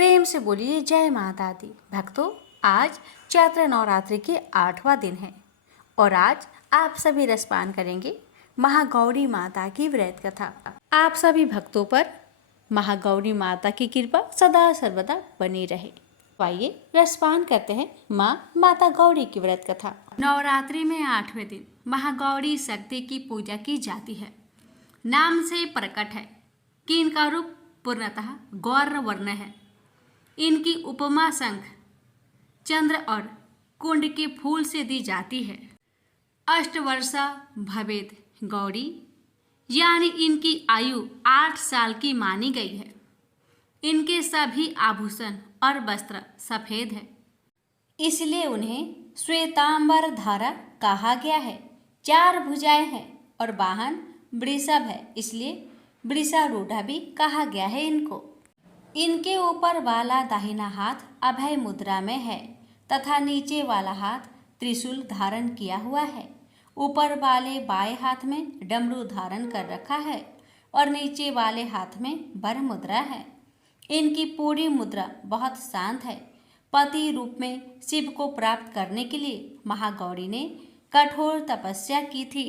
प्रेम से बोलिए जय माता दी। भक्तों, आज चैत्र नवरात्रि के 8वां दिन है और आज आप सभी रसपान करेंगे महागौरी माता की व्रत कथा। आप सभी भक्तों पर महागौरी माता की कृपा सदा सर्वदा बनी रहे। आइए रसपान करते हैं माता गौरी की व्रत कथा। नवरात्रि में 8वें दिन महागौरी शक्ति की पूजा की जाती है। नाम से प्रकट है कि इनका रूप पूर्णतः गौर वर्ण है। इनकी उपमा शंख, चंद्र और कुंड के फूल से दी जाती है। अष्टवर्षा भवेद गौरी यानी इनकी आयु 8 साल की मानी गई है। इनके सभी आभूषण और वस्त्र सफेद है, इसलिए उन्हें श्वेतांबर धारा कहा गया है। 4 भुजाएं हैं और वाहन वृषभ है, इसलिए वृषारूढ़ा भी कहा गया है इनको। इनके ऊपर वाला दाहिना हाथ अभय मुद्रा में है तथा नीचे वाला हाथ त्रिशूल धारण किया हुआ है। ऊपर वाले बाएं हाथ में डमरू धारण कर रखा है और नीचे वाले हाथ में वर मुद्रा है। इनकी पूरी मुद्रा बहुत शांत है। पति रूप में शिव को प्राप्त करने के लिए महागौरी ने कठोर तपस्या की थी।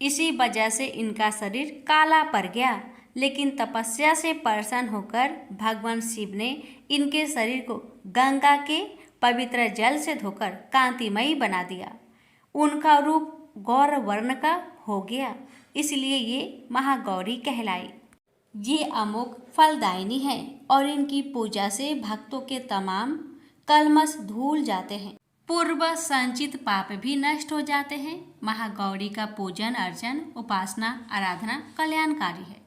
इसी वजह से इनका शरीर काला पड़ गया, लेकिन तपस्या से प्रसन्न होकर भगवान शिव ने इनके शरीर को गंगा के पवित्र जल से धोकर कांतिमयी बना दिया। उनका रूप गौर वर्ण का हो गया, इसलिए ये महागौरी कहलाई। ये अमोघ फलदायिनी है और इनकी पूजा से भक्तों के तमाम कलमश धुल जाते हैं। पूर्व संचित पाप भी नष्ट हो जाते हैं। महागौरी का पूजन अर्चन उपासना आराधना कल्याणकारी है।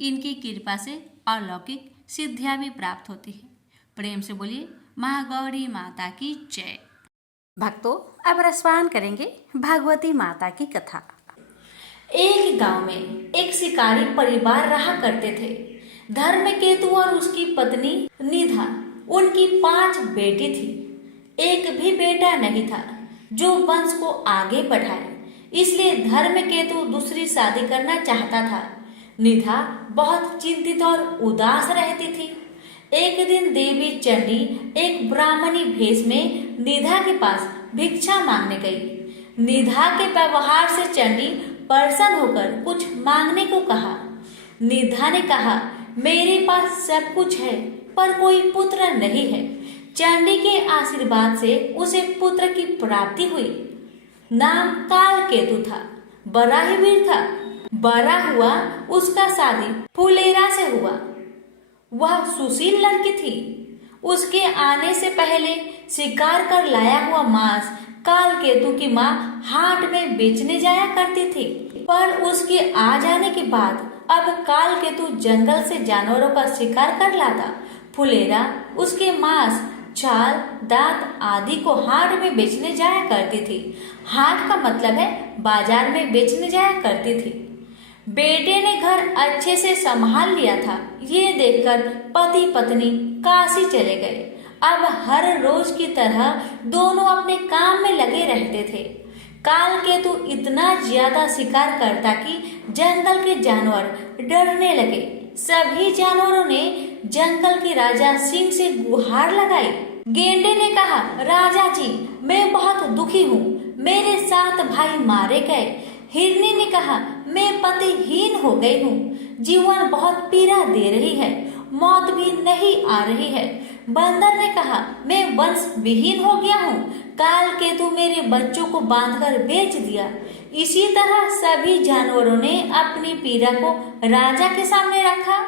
इनकी कृपा से अलौकिक सिद्धियां भी प्राप्त होती है। प्रेम से बोलिए महागौरी माता की जय। भक्तों, अब रसपान करेंगे भगवती माता की कथा। एक गांव में एक शिकारी परिवार रहा करते थे। धर्मकेतु और उसकी पत्नी निधा, उनकी 5 बेटी थी। एक भी बेटा नहीं था जो वंश को आगे बढ़ाए, इसलिए धर्मकेतु दूसरी शादी करना चाहता था। निधा बहुत चिंतित और उदास रहती थी। एक दिन देवी चंडी एक ब्राह्मणी भेष में निधा के पास भिक्षा मांगने गई। निधा के व्यवहार से चंडी प्रसन्न होकर कुछ मांगने को कहा। निधा ने कहा, मेरे पास सब कुछ है पर कोई पुत्र नहीं है। चंडी के आशीर्वाद से उसे पुत्र की प्राप्ति हुई। नाम कालकेतु था, बड़ा ही वीर था। बड़ा हुआ उसका शादी फुलेरा से हुआ। वह सुशील लड़की थी। उसके आने से पहले शिकार कर लाया हुआ मांस कालकेतु की माँ हाट में बेचने जाया करती थी, पर उसके आ जाने के बाद अब कालकेतु जंगल से जानवरों का शिकार कर लाता। फुलेरा उसके मांस, छाल, दांत आदि को हाट में बेचने जाया करती थी। हाट का मतलब है बाजार में बेचने जाया करती थी। बेटे ने घर अच्छे से संभाल लिया था। ये देखकर पति पत्नी काशी चले गए। अब हर रोज की तरह दोनों अपने काम में लगे रहते थे। कालकेतु इतना ज्यादा शिकार करता कि जंगल के जानवर डरने लगे। सभी जानवरों ने जंगल के राजा सिंह से गुहार लगाई। गेंडे ने कहा, राजा जी, मैं बहुत दुखी हूँ, मेरे 7 भाई मारे गए। हिरनी ने कहा, मैं पतिहीन हो गई हूँ, जीवन बहुत पीड़ा दे रही है, मौत भी नहीं आ रही है। बंदर ने कहा, मैं वंश विहीन हो गया हूँ, कालकेतु मेरे बच्चों को बांधकर बेच दिया। इसी तरह सभी जानवरों ने अपनी पीड़ा को राजा के सामने रखा।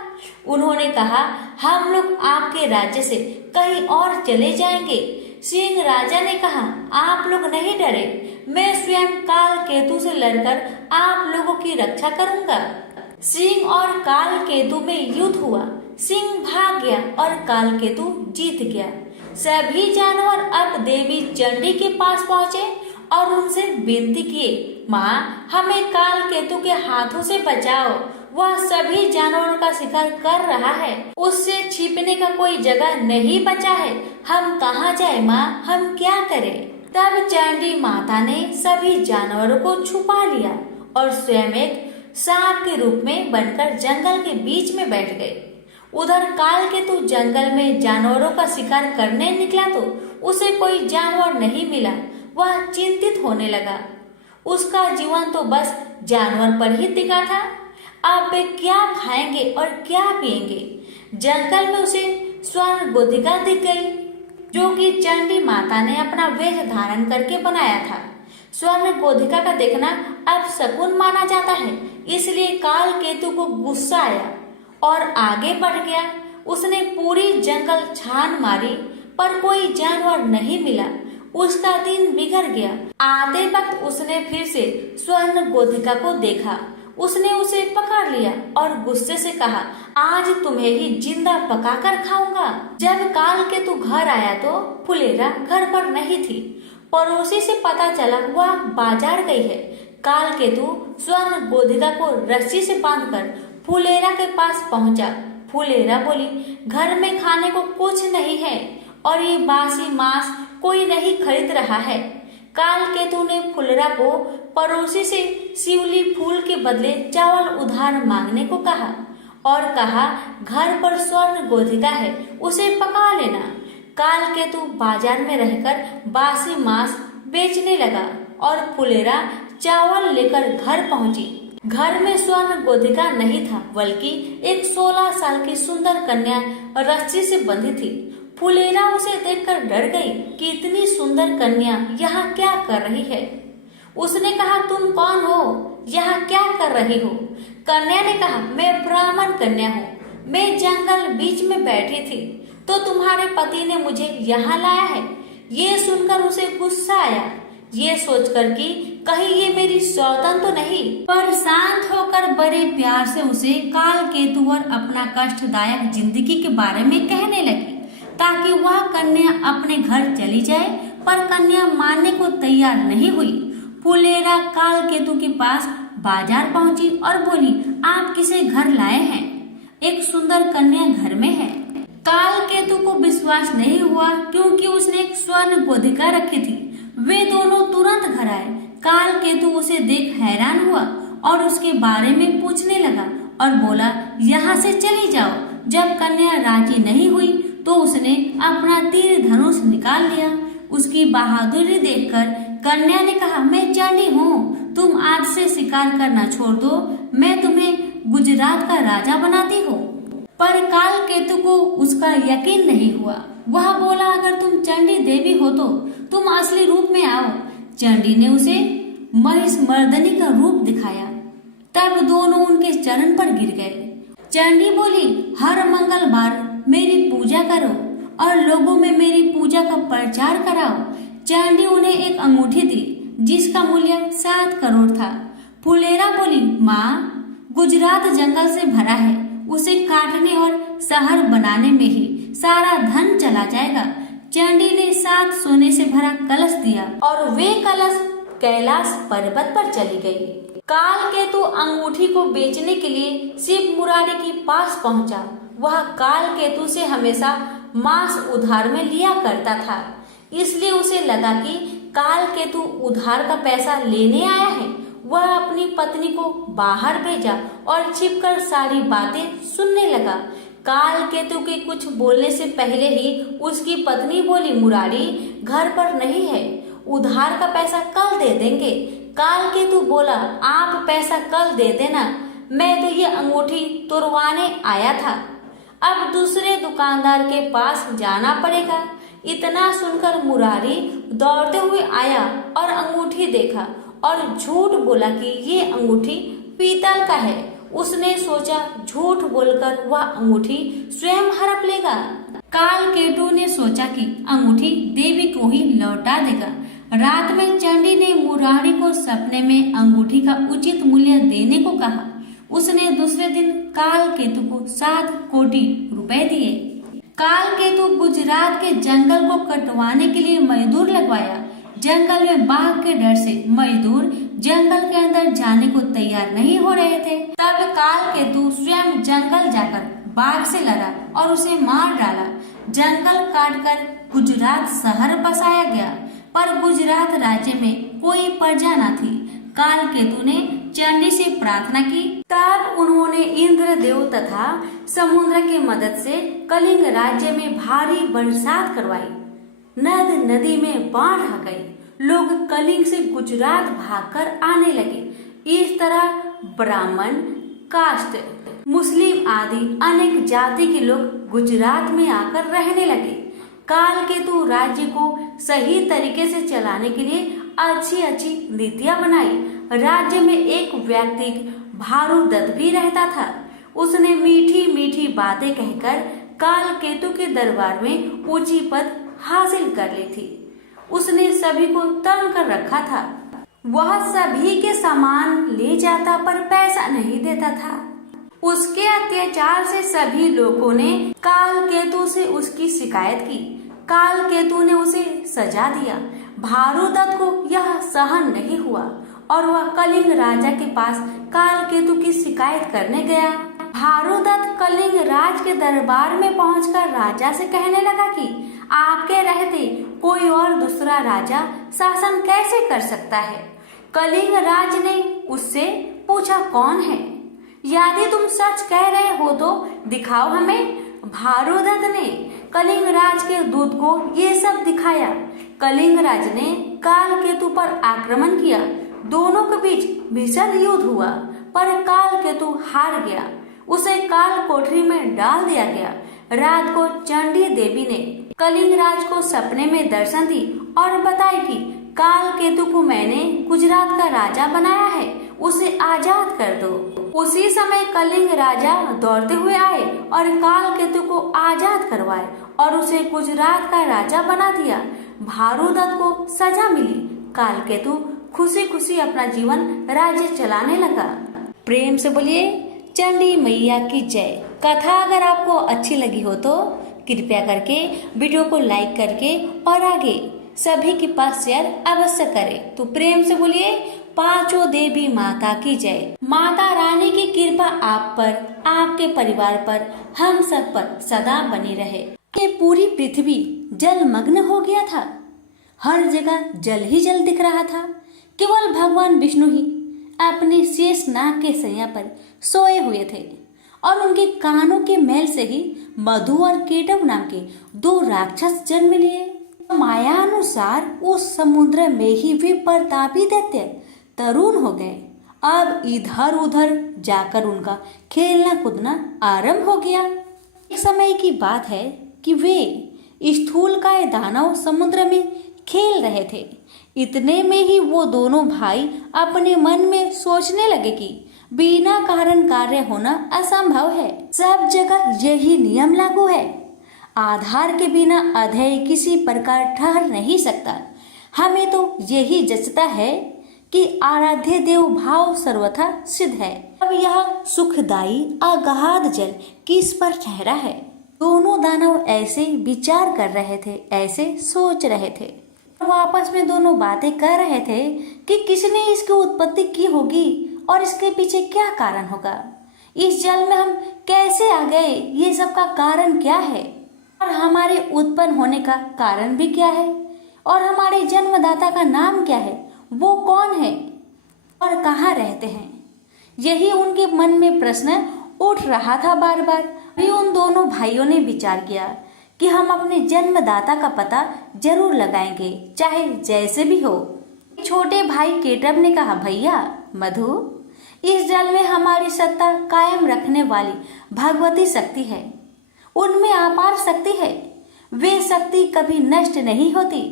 उन्होंने कहा, हम लोग आपके राज्य से कहीं और चले जाएंगे। सिंह राजा ने कहा, आप लोग नहीं डरे, मैं स्वयं कालकेतु से लड़कर आप लोगों की रक्षा करूंगा। सिंह और कालकेतु में युद्ध हुआ। सिंह भाग गया और कालकेतु जीत गया। सभी जानवर अब देवी चंडी के पास पहुँचे और उनसे विनती किए, माँ, हमें कालकेतु के हाथों से बचाओ। वह सभी जानवरों का शिकार कर रहा है, उससे छिपने का कोई जगह नहीं बचा है। हम कहाँ जाए माँ, हम क्या करें? तब चंडी माता ने सभी जानवरों को छुपा लिया और स्वयं एक सांप के रूप में बनकर जंगल के बीच में बैठ गई। उधर काल केतु जंगल में जानवरों का शिकार करने निकला तो उसे कोई जानवर नहीं मिला। वह चिंतित होने लगा। उसका जीवन तो बस जानवर पर ही टिका था। अब वे क्या खाएंगे और क्या पिएंगे। जंगल में उसे स्वर्ण गोधिका दिख गई, जो कि चंडी माता ने अपना वेश धारण करके बनाया था। स्वर्ण गोधिका का देखना अब शकुन माना जाता है, इसलिए काल केतु को गुस्सा आया और आगे बढ़ गया। उसने पूरी जंगल छान मारी पर कोई जानवर नहीं मिला। उसका दिन बिगड़ गया। आते वक्त उसने फिर से स्वर्ण गोधिका को देखा। उसने उसे पकड़ लिया और गुस्से से कहा, आज तुम्हें ही जिंदा पकाकर खाऊंगा। जब काल केतु घर आया तो फुलेरा घर पर नहीं थी। पड़ोसी से पता चला वह बाजार गई है। काल केतु स्वर्ण गोधिका को रस्सी से बांधकर फुलेरा के पास पहुंचा। फुलेरा बोली, घर में खाने को कुछ नहीं है और ये बासी मांस कोई नहीं खरीद रहा है। काल केतु ने फुलेरा को पड़ोसी से शिवली फूल के बदले चावल उधार मांगने को कहा और कहा, घर पर स्वर्ण गोधिका है, उसे पका लेना। काल केतु बाजार में रहकर बासी मांस बेचने लगा और फुलेरा चावल लेकर घर पहुंची। घर में स्वर्ण गोधिका नहीं था, बल्कि एक 16 साल की सुंदर कन्या रस्सी से बंधी थी। फुलेरा उसे देखकर डर गई कि इतनी सुंदर कन्या यहाँ क्या कर रही है। उसने कहा, तुम कौन हो, यहाँ क्या कर रही हो? कन्या ने कहा, मैं ब्राह्मण कन्या हूँ। मैं जंगल बीच में बैठी थी तो तुम्हारे पति ने मुझे यहाँ लाया है। ये सुनकर उसे गुस्सा आया, ये सोचकर कि कहीं ये मेरी सौतन तो नहीं। पर शांत होकर बड़े प्यार से उसे काल केतु और अपना कष्टदायक जिंदगी के बारे में कहने लगी, ताकि वह कन्या अपने घर चली जाए। पर कन्या मानने को तैयार नहीं हुई। फुलेरा काल केतु के पास बाजार पहुंची और बोली, आप किसे घर लाए हैं? एक सुंदर कन्या घर में है। काल केतु को विश्वास नहीं हुआ, क्योंकि उसने एक स्वर्ण गोधिका रखी थी। वे दोनों तुरंत घर आए। काल केतु उसे देख हैरान हुआ और उसके बारे में पूछने लगा और बोला, यहाँ से चली जाओ। जब कन्या राजी नहीं हुई तो उसने अपना तीर धनुष निकाल लिया। उसकी बहादुरी देखकर कन्या ने कहा, मैं चंडी हूँ, तुम आज से शिकार करना छोड़ दो, मैं तुम्हें गुजरात का राजा बनाती हूँ। पर काल केतु को उसका यकीन नहीं हुआ। वह बोला, अगर तुम चंडी देवी हो तो तुम असली रूप में आओ। चंडी ने उसे महिष मर्दनी का रूप दिखाया। तब दोनों उनके चरण पर गिर गए। चंडी बोली, हर मंगलवार मेरी पूजा करो और लोगों में मेरी पूजा का प्रचार कराओ। चंडी उन्हें एक अंगूठी दी, जिसका मूल्य 7 करोड़ था। फुलेरा बोली, माँ, गुजरात जंगल से भरा है, उसे काटने और शहर बनाने में ही सारा धन चला जाएगा। चंडी ने 7 सोने से भरा कलश दिया और वे कलश कैलाश पर्वत पर चली गई। काल केतु अंगूठी को बेचने के लिए शिव मुरारी के पास पहुंचा। वह काल केतु से हमेशा मांस उधार में लिया करता था, इसलिए उसे लगा कि काल केतु उधार का पैसा लेने आया है। वह अपनी पत्नी को बाहर भेजा और छिपकर सारी बातें सुनने लगा। काल केतु के कुछ बोलने से पहले ही उसकी पत्नी बोली, मुरारी घर पर नहीं है, उधार का पैसा कल दे देंगे। काल केतु बोला, आप पैसा कल दे देना, मैं तो ये अंगूठी तुड़वाने आया था, अब दूसरे दुकानदार के पास जाना पड़ेगा। इतना सुनकर मुरारी दौड़ते हुए आया और अंगूठी देखा और झूठ बोला कि ये अंगूठी पीतल का है। उसने सोचा झूठ बोलकर वह अंगूठी स्वयं हड़प लेगा। काल केतु ने सोचा कि अंगूठी देवी को ही लौटा देगा। रात में चंडी ने मुरारी को सपने में अंगूठी का उचित मूल्य देने को कहा। उसने दूसरे दिन काल केतु को 7 कोटि रुपए दिए। काल केतु गुजरात के जंगल को कटवाने के लिए मजदूर लगवाया। जंगल में बाघ के डर से मजदूर जंगल के अंदर जाने को तैयार नहीं हो रहे थे। तब काल केतु स्वयं जंगल जाकर बाघ से लड़ा और उसे मार डाला। जंगल काटकर गुजरात शहर बसाया गया, पर गुजरात राज्य में कोई प्रजा न थी। कालकेतु ने चंडी से प्रार्थना की। तब उन्होंने इंद्रदेव तथा समुद्र की मदद से कलिंग राज्य में भारी बरसात करवाई। नद नदी में बाढ़ आ गई। लोग कलिंग से गुजरात भागकर आने लगे। इस तरह ब्राह्मण, काष्ट, मुस्लिम आदि अनेक जाति के लोग गुजरात में आकर रहने लगे। कालकेतु राज्य को सही तरीके से चलाने के लिए अच्छी अच्छी नीतियां बनाई। राज्य में एक व्यक्ति भारुदत्त भी रहता था। उसने मीठी मीठी बातें कहकर कालकेतु के दरबार में ऊंची पद हासिल कर ली थी। उसने सभी को तंग कर रखा था। वह सभी के सामान ले जाता पर पैसा नहीं देता था। उसके अत्याचार से सभी लोगों ने कालकेतु से उसकी शिकायत की। कालकेतु ने उसे सजा दिया। भारुदत्त को यह सहन नहीं हुआ और वह कलिंग राजा के पास कालकेतु की शिकायत करने गया। भारुदत्त कलिंग राज के दरबार में पहुंचकर राजा से कहने लगा कि आपके रहते कोई और दूसरा राजा शासन कैसे कर सकता है। कलिंग राज ने उससे पूछा, कौन है? यदि तुम सच कह रहे हो तो दिखाओ हमें। भारुदत्त ने कलिंग राज के दूत को ये सब दिखाया। कलिंग राज ने कालकेतु पर आक्रमण किया। दोनों के बीच भीषण युद्ध हुआ, पर कालकेतु हार गया। उसे काल कोठरी में डाल दिया गया। रात को चंडी देवी ने कलिंग राज को सपने में दर्शन दी और बताई कि कालकेतु को मैंने गुजरात का राजा बनाया है, उसे आजाद कर दो। उसी समय कलिंग राजा दौड़ते हुए आए और कालकेतु को आजाद करवाए और उसे गुजरात का राजा बना दिया। भारुदत्त को सजा मिली। कालकेतु खुशी खुशी अपना जीवन राज्य चलाने लगा। प्रेम से बोलिए चंडी मैया की जय। कथा अगर आपको अच्छी लगी हो तो कृपया करके वीडियो को लाइक करके और आगे सभी के पास शेयर अवश्य करें। तो प्रेम से बोलिए पांचों देवी माता की जय। माता रानी की कृपा आप पर, आपके परिवार पर, हम सब पर सदा बनी रहे। ये पूरी पृथ्वी जलमग्न हो गया था। हर जगह जल ही जल दिख रहा था। केवल भगवान विष्णु ही अपने शेष नाग के सैया पर सोए हुए थे और उनके कानों के मैल से ही मधु और केटव नाम के दो राक्षस जन्म लिए। मायानुसार उस समुद्र में ही वे प्रतापी दैत्य तरुण हो गए। अब इधर उधर जाकर उनका खेलना कूदना आरंभ हो गया। एक समय की बात है कि वे स्थूलकाय दानव समुद्र में खेल रहे थे। इतने में ही वो दोनों भाई अपने मन में सोचने लगे कि बिना कारण कार्य होना असंभव है। सब जगह यही नियम लागू है। आधार के बिना अध्यय किसी प्रकार ठहर नहीं सकता। हमें तो यही जचता है कि आराध्य देव भाव सर्वथा सिद्ध है। अब यह सुखदायी अगाध जल किस पर ठहरा है? दोनों दानव ऐसे विचार कर रहे थे, ऐसे सोच रहे थे। वो आपस में दोनों बातें कर रहे थे कि किसने इसकी उत्पत्ति की होगी और इसके पीछे क्या कारण होगा। इस जल में हम कैसे आ गए, ये सब का कारण क्या है और हमारे उत्पन्न होने का कारण भी क्या है और हमारे जन्मदाता का नाम क्या है, वो कौन है और कहाँ रहते हैं। यही उनके मन में प्रश्न उठ रहा था बार बार। भी उन दोनों भाइयों ने विचार किया कि हम अपने जन्मदाता का पता जरूर लगाएंगे, चाहे जैसे भी हो। छोटे भाई केटव ने कहा, भैया मधु, इस जल में हमारी सत्ता कायम रखने वाली भगवती शक्ति है। उनमें अपार शक्ति है। वे शक्ति कभी नष्ट नहीं होती।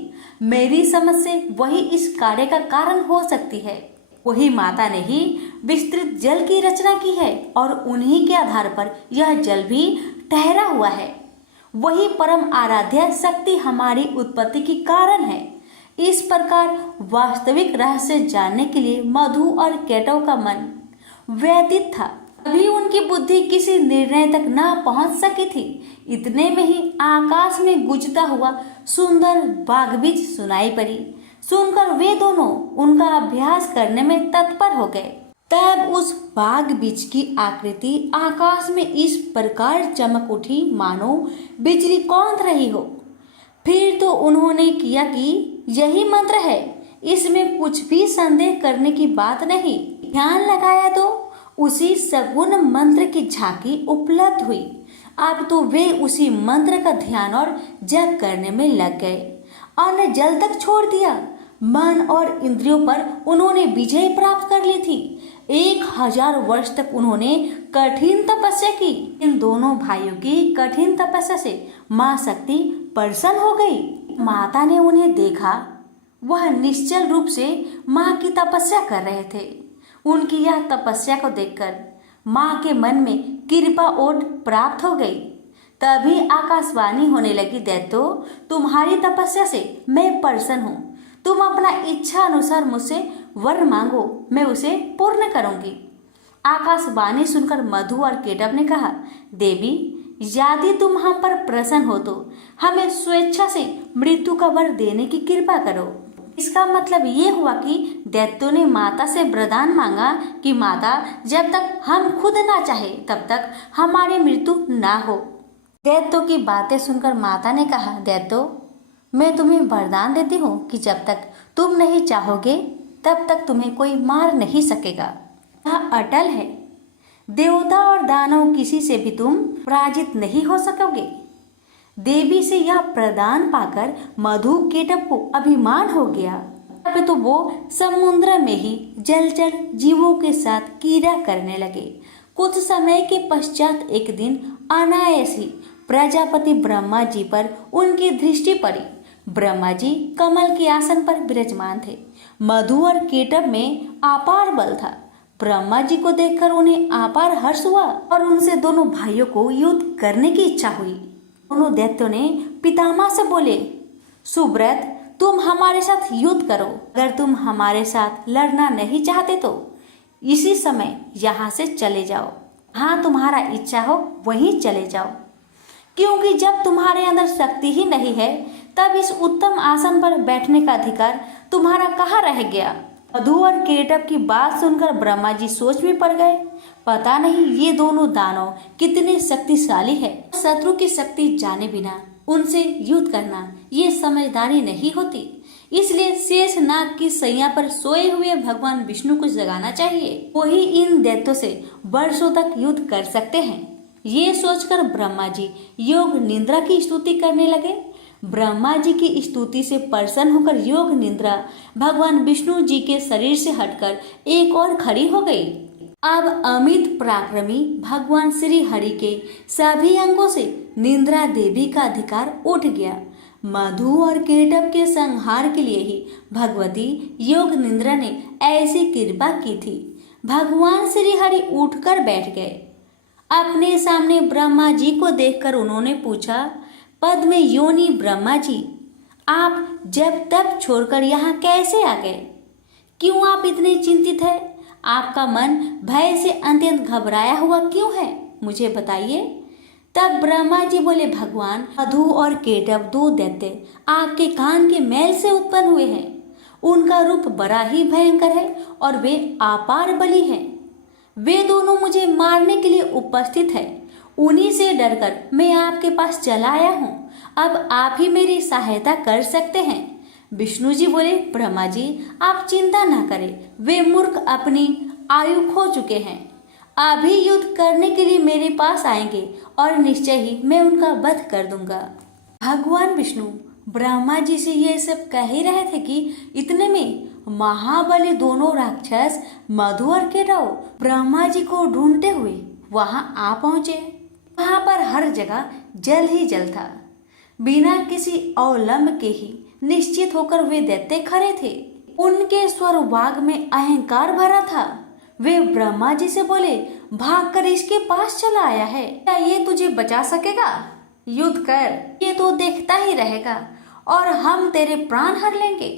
मेरी समझ से वही इस कार्य का कारण हो सकती है। वही माता ने ही विस्तृत जल की रचना की है और उन्हीं के आधार पर यह जल भी ठहरा हुआ है। वही परम आराध्य शक्ति हमारी उत्पत्ति की कारण है। इस प्रकार वास्तविक रहस्य जानने के लिए मधु और केटव का मन व्यतीत था। अभी उनकी बुद्धि किसी निर्णय तक न पहुंच सकी थी। इतने में ही आकाश में गुजरता हुआ सुंदर बागबीज सुनाई पड़ी। सुनकर वे दोनों उनका अभ्यास करने में तत्पर हो गए। तब उस बागबीज की आकृति आकाश में इस प्रकार चमक उठी मानो बिजली कौंध रही हो। फिर तो उन्होंने किया कि यही मंत्र है, इसमें कुछ भी संदेह करने की बात नहीं। ध्यान लगाया तो उसी सगुण मंत्र की झांकी उपलब्ध हुई। अब तो वे उसी मंत्र का ध्यान और जप करने में लग गए। अन्न जल तक छोड़ दिया। मन और इंद्रियों पर उन्होंने विजय प्राप्त कर ली थी। 1000 वर्ष तक उन्होंने कठिन तपस्या की। इन दोनों भाइयों की कठिन तपस्या से माँ शक्ति प्रसन्न हो गई। माता ने उन्हें देखा। वह निश्चल रूप से माँ की तपस्या कर रहे थे। उनकी यह तपस्या को देखकर माँ के मन में कृपा ओट प्राप्त हो गई। तभी आकाशवाणी होने लगी, दैत्यो, तुम्हारी तपस्या से मैं प्रसन्न हूँ। तुम अपना इच्छा अनुसार मुझसे वर मांगो, मैं उसे पूर्ण करूंगी। आकाशवाणी सुनकर मधु और केटव ने कहा, देवी, यदि तुम हम पर प्रसन्न हो तो हमें स्वेच्छा से मृत्यु का वर देने की कृपा करो। इसका मतलब ये हुआ कि दैत्यों ने माता से वरदान मांगा कि माता, जब तक हम खुद ना चाहे तब तक हमारी मृत्यु ना हो। दैत्यों की बातें सुनकर माता ने कहा, दैत्यों, मैं तुम्हें वरदान देती हूँ कि जब तक तुम नहीं चाहोगे तब तक तुम्हें कोई मार नहीं सकेगा। यह अटल है। देवता और दानव किसी से भी तुम पराजित नहीं हो सकोगे। देवी से यह प्रदान पाकर मधु केटव को अभिमान हो गया। अब तो वो समुद्र में ही जलचर जीवों के साथ क्रीड़ा करने लगे। कुछ समय के पश्चात एक दिन अनायास ही प्रजापति ब्रह्मा जी पर उनकी दृष्टि पड़ी। ब्रह्मा जी कमल के आसन पर विराजमान थे। मधु और केटव में अपार बल था। ब्रह्मा जी को देखकर उन्हें अपार हर्ष हुआ और उनसे दोनों भाइयों को युद्ध करने की इच्छा हुई। दोनों दैत्यों ने पितामह से बोले, सुब्रत, तुम हमारे साथ युद्ध करो। अगर तुम हमारे साथ लड़ना नहीं चाहते तो इसी समय यहाँ से चले जाओ। हाँ, तुम्हारा इच्छा हो वहीं चले जाओ, क्योंकि जब तुम्हारे अंदर शक्ति ही नहीं है तब इस उत्तम आसन पर बैठने का अधिकार तुम्हारा कहाँ रह गया। मधु और केटव की बात सुनकर ब्रह्मा जी सोच में पड़ गए। पता नहीं ये दोनों दानव कितने शक्तिशाली है। शत्रु की शक्ति जाने बिना उनसे युद्ध करना ये समझदारी नहीं होती। इसलिए शेष नाग की सैया पर सोए हुए भगवान विष्णु को जगाना चाहिए। वही इन दैत्यों से वर्षों तक युद्ध कर सकते हैं। ये सोचकर ब्रह्मा जी योग निद्रा की स्तुति करने लगे। ब्रह्मा जी की स्तुति से प्रसन्न होकर योग निद्रा भगवान विष्णु जी के शरीर से हटकर एक और खड़ी हो गई। अब अमित पराक्रमी भगवान श्री हरि के सभी अंगों से निद्रा देवी का अधिकार उठ गया। मधु और केटव के संहार के लिए ही भगवती योग निद्रा ने ऐसी कृपा की थी। भगवान श्री हरि उठकर बैठ गए। अपने सामने ब्रह्मा जी को देखकर उन्होंने पूछा, पद्म योनि ब्रह्मा जी, आप जब तब छोड़कर यहाँ कैसे आ गए? क्यों आप इतने चिंतित हैं? आपका मन भय से अत्यंत घबराया हुआ क्यों है? मुझे बताइए। तब ब्रह्मा जी बोले, भगवान, मधु और केटव दो दैत्य आपके कान के मैल से उत्पन्न हुए हैं। उनका रूप बड़ा ही भयंकर है और वे अपार बली हैं। वे दोनों मुझे मारने के लिए उपस्थित है। उन्हीं से डरकर मैं आपके पास चला आया हूँ। अब आप ही मेरी सहायता कर सकते हैं। विष्णु जी बोले, ब्रह्मा जी, आप चिंता ना करें। वे मूर्ख अपनी आयु खो चुके हैं। अभी युद्ध करने के लिए मेरे पास आएंगे और निश्चय ही मैं उनका वध कर दूंगा। भगवान विष्णु ब्रह्मा जी से ये सब कह ही रहे थे कि इतने में महाबली दोनों राक्षस मधु और केटव ब्रह्मा जी को ढूंढते हुए वहां आ पहुंचे। वहां पर हर जगह जल ही जल था। बिना किसी अवलंब के ही निश्चित होकर वे दैत्य खड़े थे। उनके स्वर वाग में अहंकार भरा था। वे ब्रह्मा जी से बोले, भागकर इसके पास चला आया है, क्या ये तुझे बचा सकेगा? युद्ध कर, ये तो देखता ही रहेगा और हम तेरे प्राण हर लेंगे।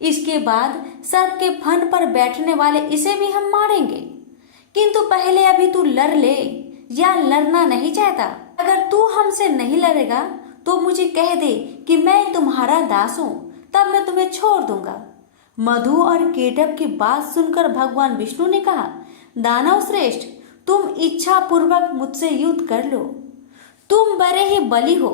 इसके बाद सर्प के फन पर बैठने वाले इसे भी हम मारेंगे। किंतु पहले अभी तू लड़ ले, या लड़ना नहीं चाहता? अगर तू हमसे नहीं लड़ेगा तो मुझे कह दे कि मैं तुम्हारा दास हूँ, तब मैं तुम्हें छोड़ दूंगा। मधु और केटव की बात सुनकर भगवान विष्णु ने कहा, दानव श्रेष्ठ, तुम इच्छा पूर्वक मुझसे युद्ध कर लो। तुम बड़े ही बली हो,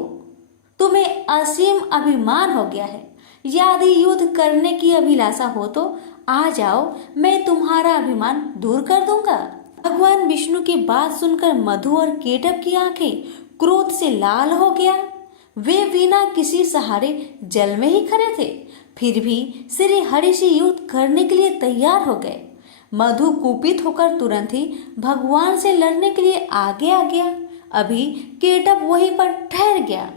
तुम्हें असीम अभिमान हो गया है। यदि युद्ध करने की अभिलाषा हो तो आ जाओ, मैं तुम्हारा अभिमान दूर कर दूंगा। भगवान विष्णु की बात सुनकर मधु और केटव की आंखें क्रोध से लाल हो गया। वे बिना किसी सहारे जल में ही खड़े थे, फिर भी श्री हरि से युद्ध करने के लिए तैयार हो गए। मधु कुपित होकर तुरंत ही भगवान से लड़ने के लिए आगे आ गया। अभी केटव वहीं पर ठहर गया।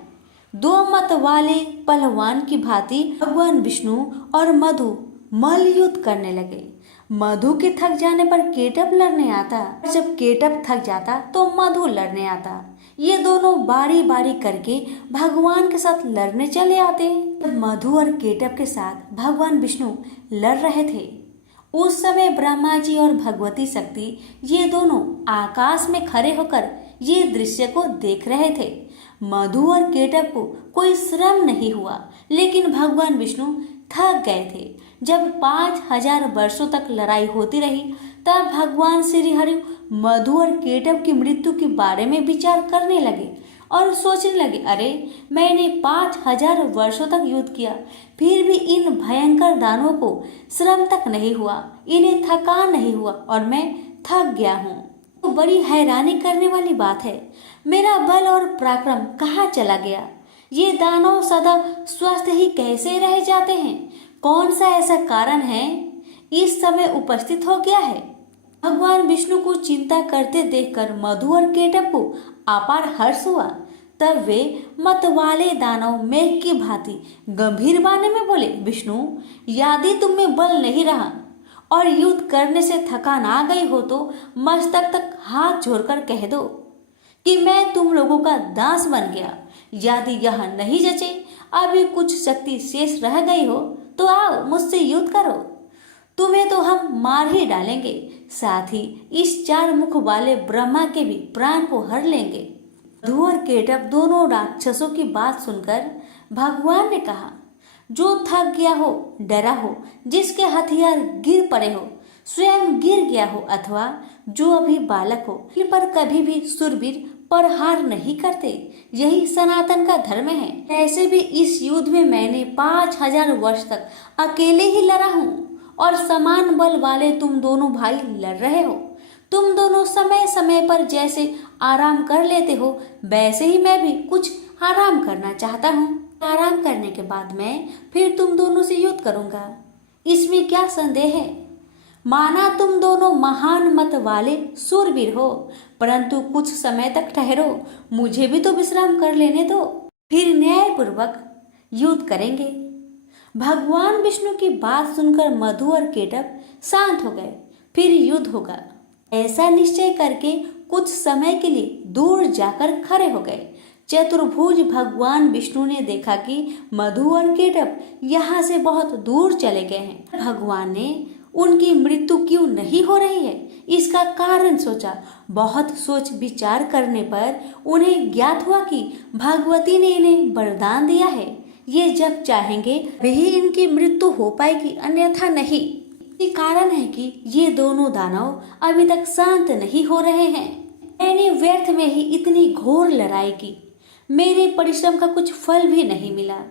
दो मत वाले पहलवान की भांति भगवान विष्णु और मधु मल्ल युद्ध करने लगे। मधु के थक जाने पर केटव लड़ने आता, जब केटव थक जाता तो मधु लड़ने आता। ये दोनों बारी बारी करके भगवान के साथ लड़ने चले आते। मधु और केटव के साथ भगवान विष्णु लड़ रहे थे। उस समय ब्रह्मा जी और भगवती शक्ति ये दोनों आकाश में खड़े होकर ये दृश्य को देख रहे थे। मधु और केटव को कोई श्रम नहीं हुआ, लेकिन भगवान विष्णु थक गए थे। जब 5000 वर्षों तक लड़ाई होती रही, तब भगवान श्री हरि मधु और केटव की मृत्यु के बारे में विचार करने लगे और सोचने लगे, अरे मैंने 5000 वर्षों तक युद्ध किया, फिर भी इन भयंकर दानवों को श्रम तक नहीं हुआ, इन्हें थकान नहीं हुआ और मैं थक गया हूँ। तो बड़ी हैरानी करने वाली बात है, मेरा बल और पराक्रम कहाँ चला गया? ये दानव सदा स्वस्थ ही कैसे रह जाते हैं? कौन सा ऐसा कारण है इस समय उपस्थित हो गया है? भगवान विष्णु को चिंता करते देखकर मधु और केटव को अपार हर्ष हुआ। तब वे मत वाले दानव मेघ की भांति गंभीर वाणी में बोले, विष्णु, यदि तुम में बल नहीं रहा और युद्ध करने से थकान आ गई हो तो मस्तक तक हाथ जोड़कर कह दो कि मैं तुम लोगों का दास बन गया। यदि यह नहीं जचे, अभी कुछ शक्ति शेष रह गई हो तो आओ मुझसे युद्ध करो, तुम्हें तो हम मार ही डालेंगे, साथ ही इस 4 मुख वाले ब्रह्मा के भी प्राण को हर लेंगे। मधु और केटव दोनों राक्षसों की बात सुनकर भगवान ने कहा, जो थक गया हो, डरा हो, जिसके हथियार गिर पड़े हो, स्वयं गिर गया हो, अथवा जो अभी बालक हो, इन पर कभी भी सुरवीर प्रहार नहीं करते, यही सनातन का धर्म है। ऐसे भी इस युद्ध में मैंने 5000 वर्ष तक अकेले ही लड़ा हूँ और समान बल वाले तुम दोनों भाई लड़ रहे हो। तुम दोनों समय समय पर जैसे आराम कर लेते हो, वैसे ही मैं भी कुछ आराम करना चाहता हूँ। आराम करने के बाद मैं फिर तुम दोनों से युद्ध करूंगा, इसमें क्या संदेह है? माना तुम दोनों महान मत वाले सूरवीर हो, परंतु कुछ समय तक ठहरो, मुझे भी तो विश्राम कर लेने दो, फिर न्यायपूर्वक युद्ध करेंगे। भगवान विष्णु की बात सुनकर मधु और केटव शांत हो गए। फिर युद्ध होगा, ऐसा निश्चय करके कुछ समय के लिए दूर जाकर खड़े हो गए। चतुर्भुज भगवान विष्णु ने देखा कि मधु और केटव यहाँ से बहुत दूर चले गए हैं। भगवान ने उनकी मृत्यु क्यों नहीं हो रही है, इसका कारण सोचा। बहुत सोच विचार करने पर उन्हें ज्ञात हुआ कि भगवती ने इन्हें वरदान दिया है, ये जब चाहेंगे वही इनकी मृत्यु हो पाएगी, अन्यथा नहीं। ये कारण है कि ये दोनों दानव अभी तक शांत नहीं हो रहे हैं। मैंने व्यर्थ में ही इतनी घोर लड़ाई की, मेरे परिश्रम का कुछ फल भी नहीं मिला।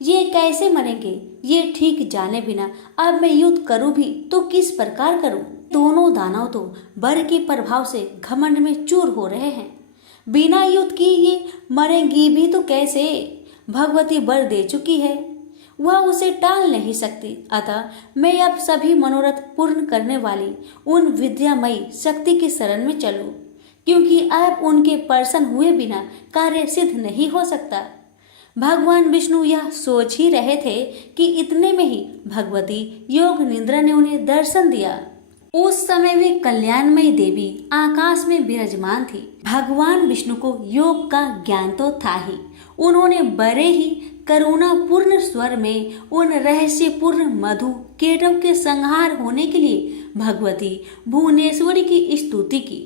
ये कैसे मरेंगे ये ठीक जाने बिना अब मैं युद्ध करूं भी तो किस प्रकार करूं? दोनों दानव तो बर के प्रभाव से घमंड में चूर हो रहे हैं। बिना युद्ध किए ये मरेंगी भी तो कैसे? भगवती बर दे चुकी है, वह उसे टाल नहीं सकती। अतः मैं अब सभी मनोरथ पूर्ण करने वाली उन विद्यामयी शक्ति की शरण में चलूं, क्योंकि अब उनके प्रसन्न हुए बिना कार्य सिद्ध नहीं हो सकता। भगवान विष्णु यह सोच ही रहे थे कि इतने में ही भगवती योग निद्रा ने उन्हें दर्शन दिया। उस समय वे कल्याणमयी देवी आकाश में विराजमान थी। भगवान विष्णु को योग का ज्ञान तो था ही। उन्होंने बड़े ही करुणा पूर्ण स्वर में उन रहस्यपूर्ण मधु केटव के संहार होने के लिए भगवती भुवनेश्वरी की स्तुति की।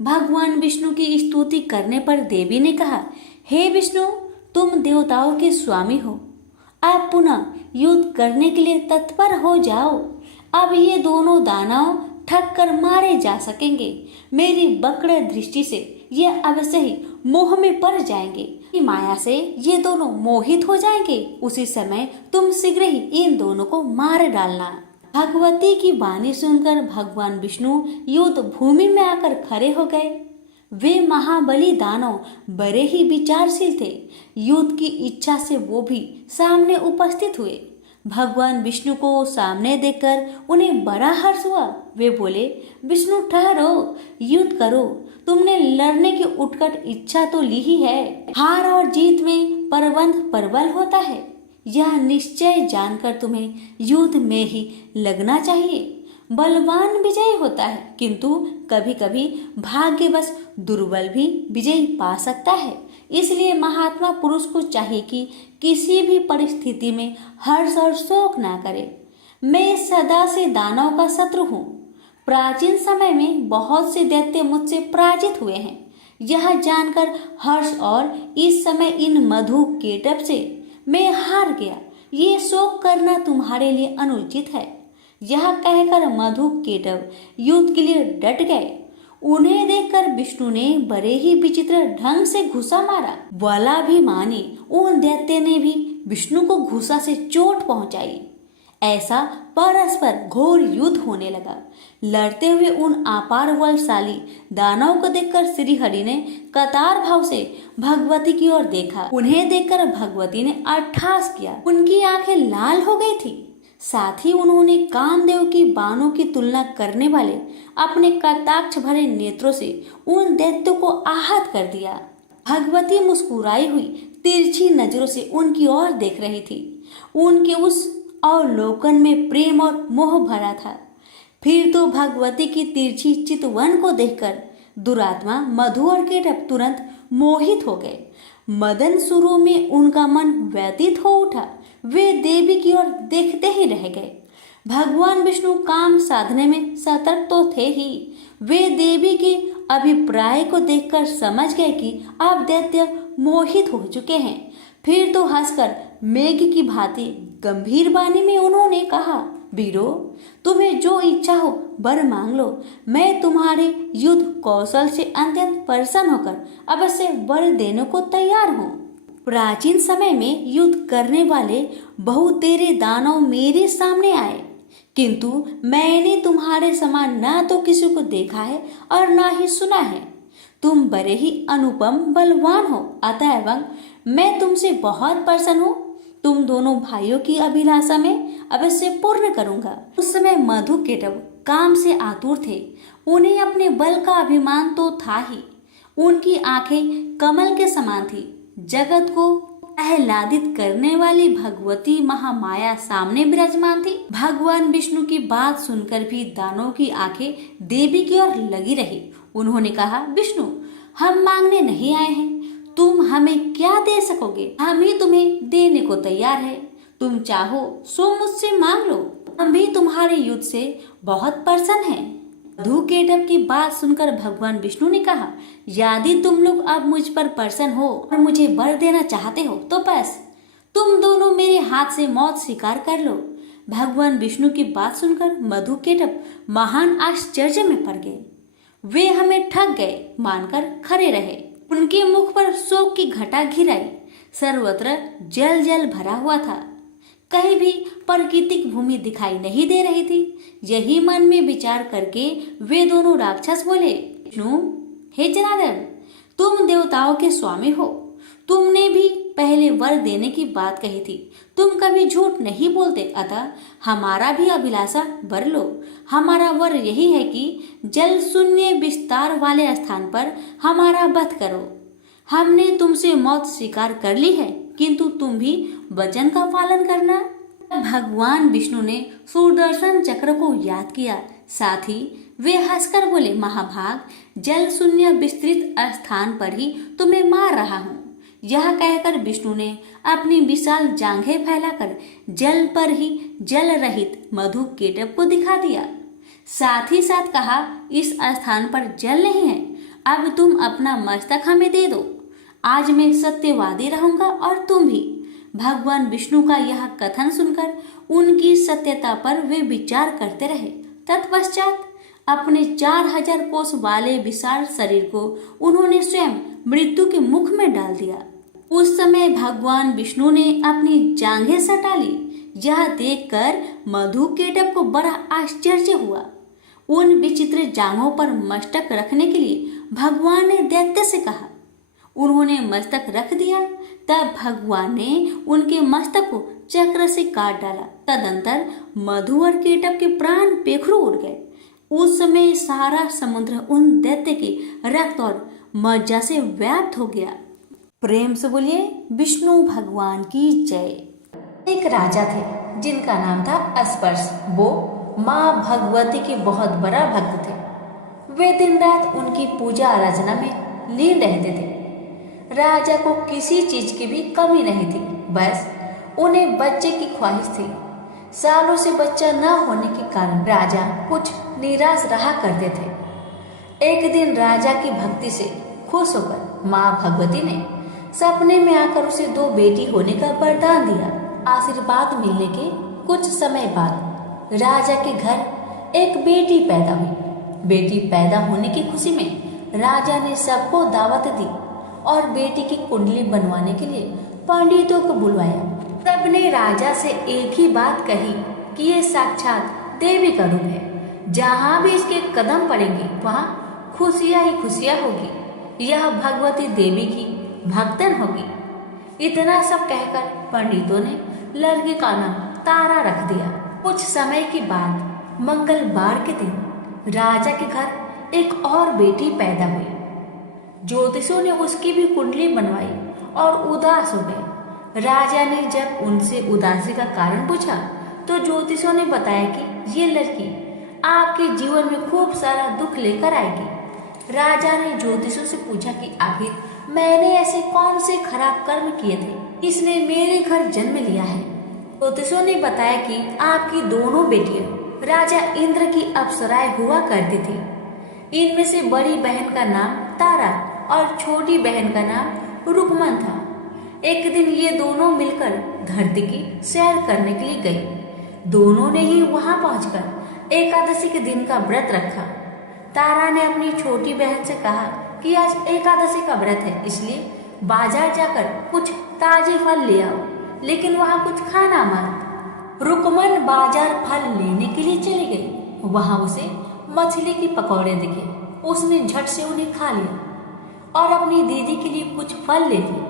भगवान विष्णु की स्तुति करने पर देवी ने कहा, हे विष्णु, तुम देवताओं के स्वामी हो, आप पुनः युद्ध करने के लिए तत्पर हो जाओ। अब ये दोनों दानव ठग कर मारे जा सकेंगे। मेरी वक्र दृष्टि से ये अवश्य ही मोह में पड़ जाएंगे। कि माया से ये दोनों मोहित हो जाएंगे, उसी समय तुम शीघ्र ही इन दोनों को मार डालना। भगवती की वाणी सुनकर भगवान विष्णु युद्ध भूमि में आकर खड़े हो गए। वे महाबली दानव बड़े ही विचारशील थे। युद्ध की इच्छा से वो भी सामने उपस्थित हुए। भगवान विष्णु को सामने देखकर उन्हें बड़ा हर्ष हुआ। वे बोले, विष्णु ठहरो, युद्ध करो। तुमने लड़ने की उत्कट इच्छा तो ली ही है। हार और जीत में प्रबंध प्रबल होता है। यह निश्चय जानकर तुम्हें युद्ध में ही लगना चाहिए। बलवान विजयी होता है, किंतु कभी कभी भाग्यवश दुर्बल भी विजयी पा सकता है। इसलिए महात्मा पुरुष को चाहिए कि किसी भी परिस्थिति में हर्ष और शोक ना करे। मैं सदा से दानव का शत्रु हूँ। प्राचीन समय में बहुत से दैत्य मुझसे पराजित हुए हैं। यह जानकर हर्ष और इस समय इन मधु केटभ से मैं हार गया, ये शोक करना तुम्हारे लिए अनुचित है। यह कहकर मधु केटभ युद्ध के लिए डट गए। उन्हें देखकर विष्णु ने बड़े ही विचित्र ढंग से घुसा मारा। बलाभिमानी उन दैत्य ने भी विष्णु को घुसा से चोट पहुंचाई। ऐसा परस्पर घोर युद्ध होने लगा। लड़ते हुए उन अपार बलशाली दानव को देखकर श्री हरि ने कतार भाव से भगवती की ओर देखा। उन्हें देखकर भगवती ने अट्टहास किया। उनकी आंखें लाल हो गई थी। साथ ही उन्होंने कामदेव की बाणों की तुलना करने वाले अपने कटाक्ष भरे नेत्रों से उन दैत्यों को आहत कर दिया। भगवती मुस्कुराई हुई तिरछी नजरों से उनकी ओर देख रही थी। उनके उस अवलोकन में प्रेम और मोह भरा था। फिर तो भगवती की तिरछी चितवन को देखकर दुरात्मा मधु और केटभ तुरंत मोहित हो गए। मदन सुरों में उनका मन व्यतीत हो उठा। वे देवी की ओर देखते ही रह गए। भगवान विष्णु काम साधने में सतर्क तो थे ही। वे देवी के अभिप्राय को देखकर समझ गए कि अब दैत्य मोहित हो चुके हैं। फिर तो हंसकर मेघ की भांति गंभीर वाणी में उन्होंने कहा, वीरो, तुम्हें जो इच्छा हो वर मांग लो। मैं तुम्हारे युद्ध कौशल से अत्यंत प्रसन्न होकर अवश्य वर देने को तैयार हूँ। प्राचीन समय में युद्ध करने वाले बहुत तेरे दानव मेरे सामने आए, किंतु मैंने तुम्हारे समान न तो किसी को देखा है और न ही सुना है। तुम बड़े ही अनुपम बलवान हो, अतएव मैं तुमसे बहुत प्रसन्न हूँ। तुम दोनों भाइयों की अभिलाषा में अवश्य पूर्ण करूंगा। उस समय मधु केटभ काम से आतुर थे। उन्हें अपने बल का अभिमान तो था ही। उनकी आंखें कमल के समान थी। जगत को आह्लादित करने वाली भगवती महामाया सामने विराजमान थी। भगवान विष्णु की बात सुनकर भी दानव की आंखें देवी की ओर लगी रही। उन्होंने कहा, विष्णु, हम मांगने नहीं आए हैं। तुम हमें क्या दे सकोगे? हम ही तुम्हें देने को तैयार है। तुम चाहो सो मुझसे मांग लो। हम भी तुम्हारे युद्ध से बहुत प्रसन्न हैं। मधु केटभ की बात सुनकर भगवान विष्णु ने कहा, यदि तुम लोग अब मुझ पर प्रसन्न हो और मुझे वर देना चाहते हो तो बस तुम दोनों मेरे हाथ से मौत स्वीकार कर लो। भगवान विष्णु की बात सुनकर मधु केटभ महान आश्चर्य में पड़ गए। वे हमें ठग गए मानकर खड़े रहे। उनके मुख पर शोक की घटा घिर आई। सर्वत्र जल जल भरा हुआ था। कहीं भी प्राकृतिक भूमि दिखाई नहीं दे रही थी। यही मन में विचार करके वे दोनों राक्षस बोले, विष्णु, हे जनार्दन, तुम देवताओं के स्वामी हो। तुमने भी पहले वर देने की बात कही थी। तुम कभी झूठ नहीं बोलते, अतः हमारा भी अभिलाषा वर लो। हमारा वर यही है कि जल शून्य विस्तार वाले स्थान पर हमारा वध करो। हमने तुमसे मौत स्वीकार कर ली है, किंतु तुम भी वचन का पालन करना। भगवान विष्णु ने सुदर्शन चक्र को याद किया। साथ ही वे हंसकर बोले, महाभाग, जल शून्य विस्तृत स्थान पर ही तुम्हें मार रहा हूँ। यह कहकर विष्णु ने अपनी विशाल जांघें फैलाकर जल पर ही जल रहित मधु केटभ को दिखा दिया। साथ ही साथ कहा, इस स्थान पर जल नहीं है, अब तुम अपना मस्तक हमें दे दो। आज मैं सत्यवादी रहूंगा और तुम भी। भगवान विष्णु का यह कथन सुनकर उनकी सत्यता पर वे विचार करते रहे। तत्पश्चात अपने 4000 कोस वाले विशाल शरीर को उन्होंने स्वयं मृत्यु के मुख में डाल दिया। उस समय भगवान विष्णु ने अपनी जांघें सटा ली। यह देखकर मधुकेटभ को बड़ा आश्चर्य हुआ। उन विचित्र जांघों पर मस्तक रखने के लिए भगवान ने दैत्य से कहा। उन्होंने मस्तक रख दिया। तब भगवान ने उनके मस्तक को चक्र से काट डाला। तदंतर मधु और केटभ के प्राण पेखरू उड़ गए। उस समय सारा समुद्र उन दैत्य के रक्त और मज्जा से व्याप्त हो गया। प्रेम से बोलिए विष्णु भगवान की जय। एक राजा थे जिनका नाम था स्पर्श। वो माँ भगवती के बहुत बड़ा भक्त थे। वे दिन रात उनकी पूजा आराधना में लीन रहते थे। राजा को किसी चीज की भी कमी नहीं थी, बस उन्हें बच्चे की ख्वाहिश थी। सालों से बच्चा न होने के कारण राजा कुछ निराश रहा करते थे। एक दिन राजा की भक्ति से खुश होकर माँ भगवती ने सपने में आकर उसे 2 बेटी होने का वरदान दिया। आशीर्वाद मिलने के कुछ समय बाद राजा के घर एक बेटी पैदा हुई। बेटी पैदा होने की खुशी में राजा ने सबको दावत दी और बेटी की कुंडली बनवाने के लिए पंडितों को बुलवाया। सबने राजा से एक ही बात कही कि ये साक्षात देवी का रूप है। जहाँ भी इसके कदम पड़ेंगे वहाँ खुशियाँ ही खुशियाँ होगी। यह भगवती देवी की भक्तन होगी। इतना सब कहकर पंडितों ने लड़के का नाम तारा रख दिया। कुछ समय के बाद मंगलवार के दिन राजा के घर एक और बेटी पैदा हुई। ज्योतिषों ने उसकी भी कुंडली बनवाई और उदास हो गए। राजा ने जब उनसे उदासी का कारण पूछा तो ज्योतिषों ने बताया कि ये लड़की आपके जीवन में खूब सारा दुख लेकर आएगी। राजा ने ज्योतिषों से पूछा कि आखिर मैंने ऐसे कौन से खराब कर्म किए थे इसने मेरे घर जन्म लिया है। ज्योतिषों ने बताया कि आपकी दोनों बेटियां राजा इंद्र की अप्सराएं हुआ करती थी। इनमें से बड़ी बहन का नाम तारा और छोटी बहन का नाम रुकमन था। एक दिन ये दोनों मिलकर धरती की सैर करने के लिए गई। दोनों ने ही वहां पहुंचकर एकादशी के दिन का व्रत रखा। तारा ने अपनी छोटी बहन से कहा कि आज एकादशी का व्रत है, इसलिए बाजार जाकर कुछ ताजे फल ले आओ, लेकिन वहाँ कुछ खाना मत। रुकमन बाजार फल लेने के लिए चली गई। वहाँ उसे मछली की पकौड़े दिखे। उसने झट से उन्हें खा लिया और अपनी दीदी के लिए कुछ फल ले लिए।